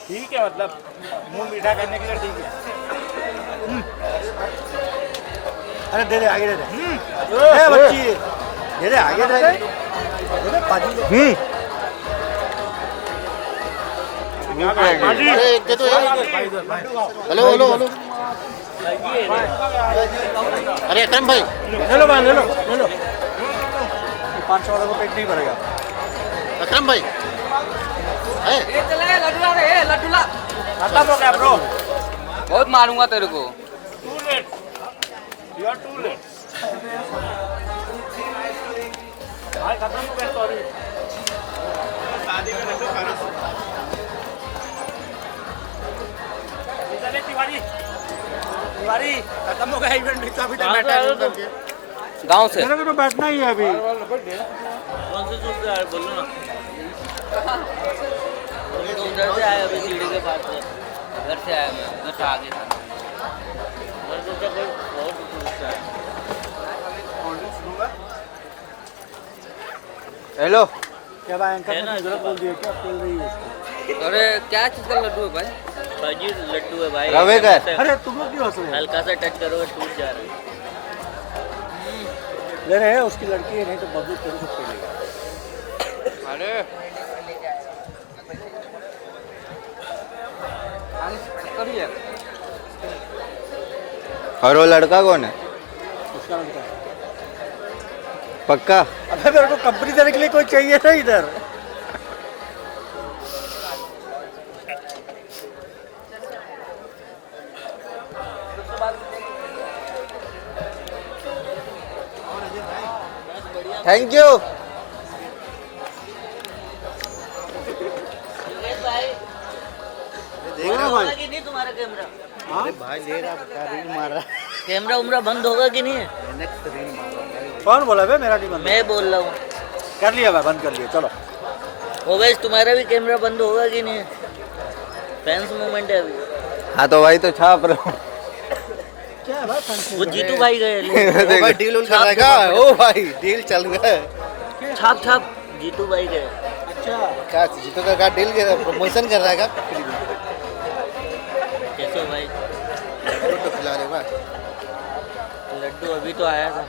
ठीक है मतलब मुंह मीठा करने के लिए ठीक है. अरे दे दे आगे दे दे. बच्ची दे दे आगे दे दे. पाजी हेलो हेलो हेलो. अरे अक्रम भाई ले लो भाई ले लो 500 वाला को पेट नहीं भरेगा. अक्रम भाई लड्डू खत्म हो गया ब्रो. बहुत मारूंगा तेरे को. Too late. You are too late. भाई खत्म हो गया. सॉरी. शादी का लड्डू खाना. चले तिवारी खत्म हो गया इवेंट. अभी तक बैठा है करके. गांव से मेरे को तो बैठना ही है अभी. कौन से सूट है बोलो ना. उधर से आया अभी सीढ़ी के पास से. घर से आया मैं. घर से आगे था. घर से कोई बहुत दूर से आया. हेलो क्या भाई अंकल ने गलत बोल दिया क्या बोल रही है उसको? अरे क्या चीज का लड्डू है भाई? भाजी लड्डू है भाई। रवे का? अरे तुम लोग क्यों हंस रहे हो? हल्का सा टच करोगे टूट जा रहा है। ले रहे हैं उसकी लड़की है, नहीं तो बदलू तेरे को खेलेगा। अरे करिए। और वो लड़का कौन है? उसका लड़का है। पक्का? अबे मेरे को कंपनी देने के लिए कोई चाहिए ना इधर। Thank you. देख रहा होगा कि नहीं तुम्हारा कैमरा? अरे भाई ले रहा बता रील मार रहा। कैमरा उमरा बंद होगा कि नहीं? कौन बोला बे? मेरा नहीं बंद। मैं बोल रहा हूँ। कर लिया भाई, बंद कर लिया। चलो ओवैस तुम्हारा भी कैमरा बंद होगा कि नहीं? फैंस मोमेंट है अभी। हाँ तो भाई तो छाप रहा हूँ। क्या है भाई? वो जीतू भाई गए। ओ भाई डील उल कराएगा। ओ भाई डील चल रहा है। छाप छाप जीतू भाई गए। अच्छा क्या जीतू का क्या डील के प्रमोशन कर रहा है क्या? कैसे हो भाई? तो खिला रहे भाई। लड्डू अभी तो आया था।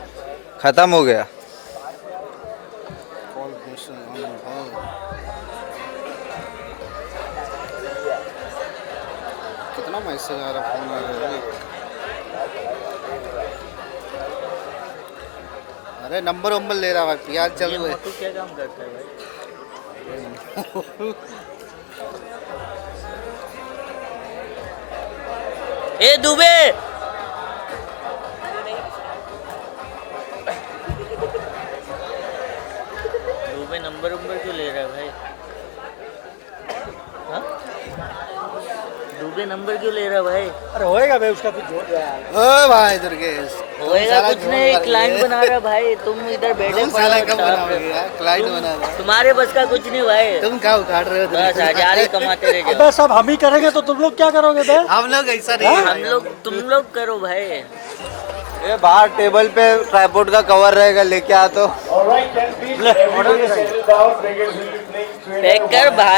खत्म हो गया। कितना मैसेज आ रहा फोन में? अरे नंबर वंबर ले रहा भाई, यार चल रहे। तू क्या काम करता है भाई? ए दुबे दुबे नंबर क्यों ले रहा है भाई? हाँ? दुबे नंबर क्यों ले रहा है भाई? अरे होएगा भाई, उसका कुछ जोड़ दिया। ओ भाई दुर्गेश होएगा कुछ नहीं, क्लाइंट बना रहा भाई। तुम इधर बैठे क्लाइंट बना रहा। तुम्हारे बस का कुछ नहीं भाई। तुम क्या उखाड़ रहे हो? बस 1000 ही कमाते रह जाओ। अबे सब हम ही करेंगे तो तुम लोग क्या करोगे बे? हम लोग ऐसा नहीं। हम लोग तुम लोग करो भाई। ये बाहर टेबल पे ट्राइपॉड का कवर रहेगा, लेके आ तो पैक कर बाहर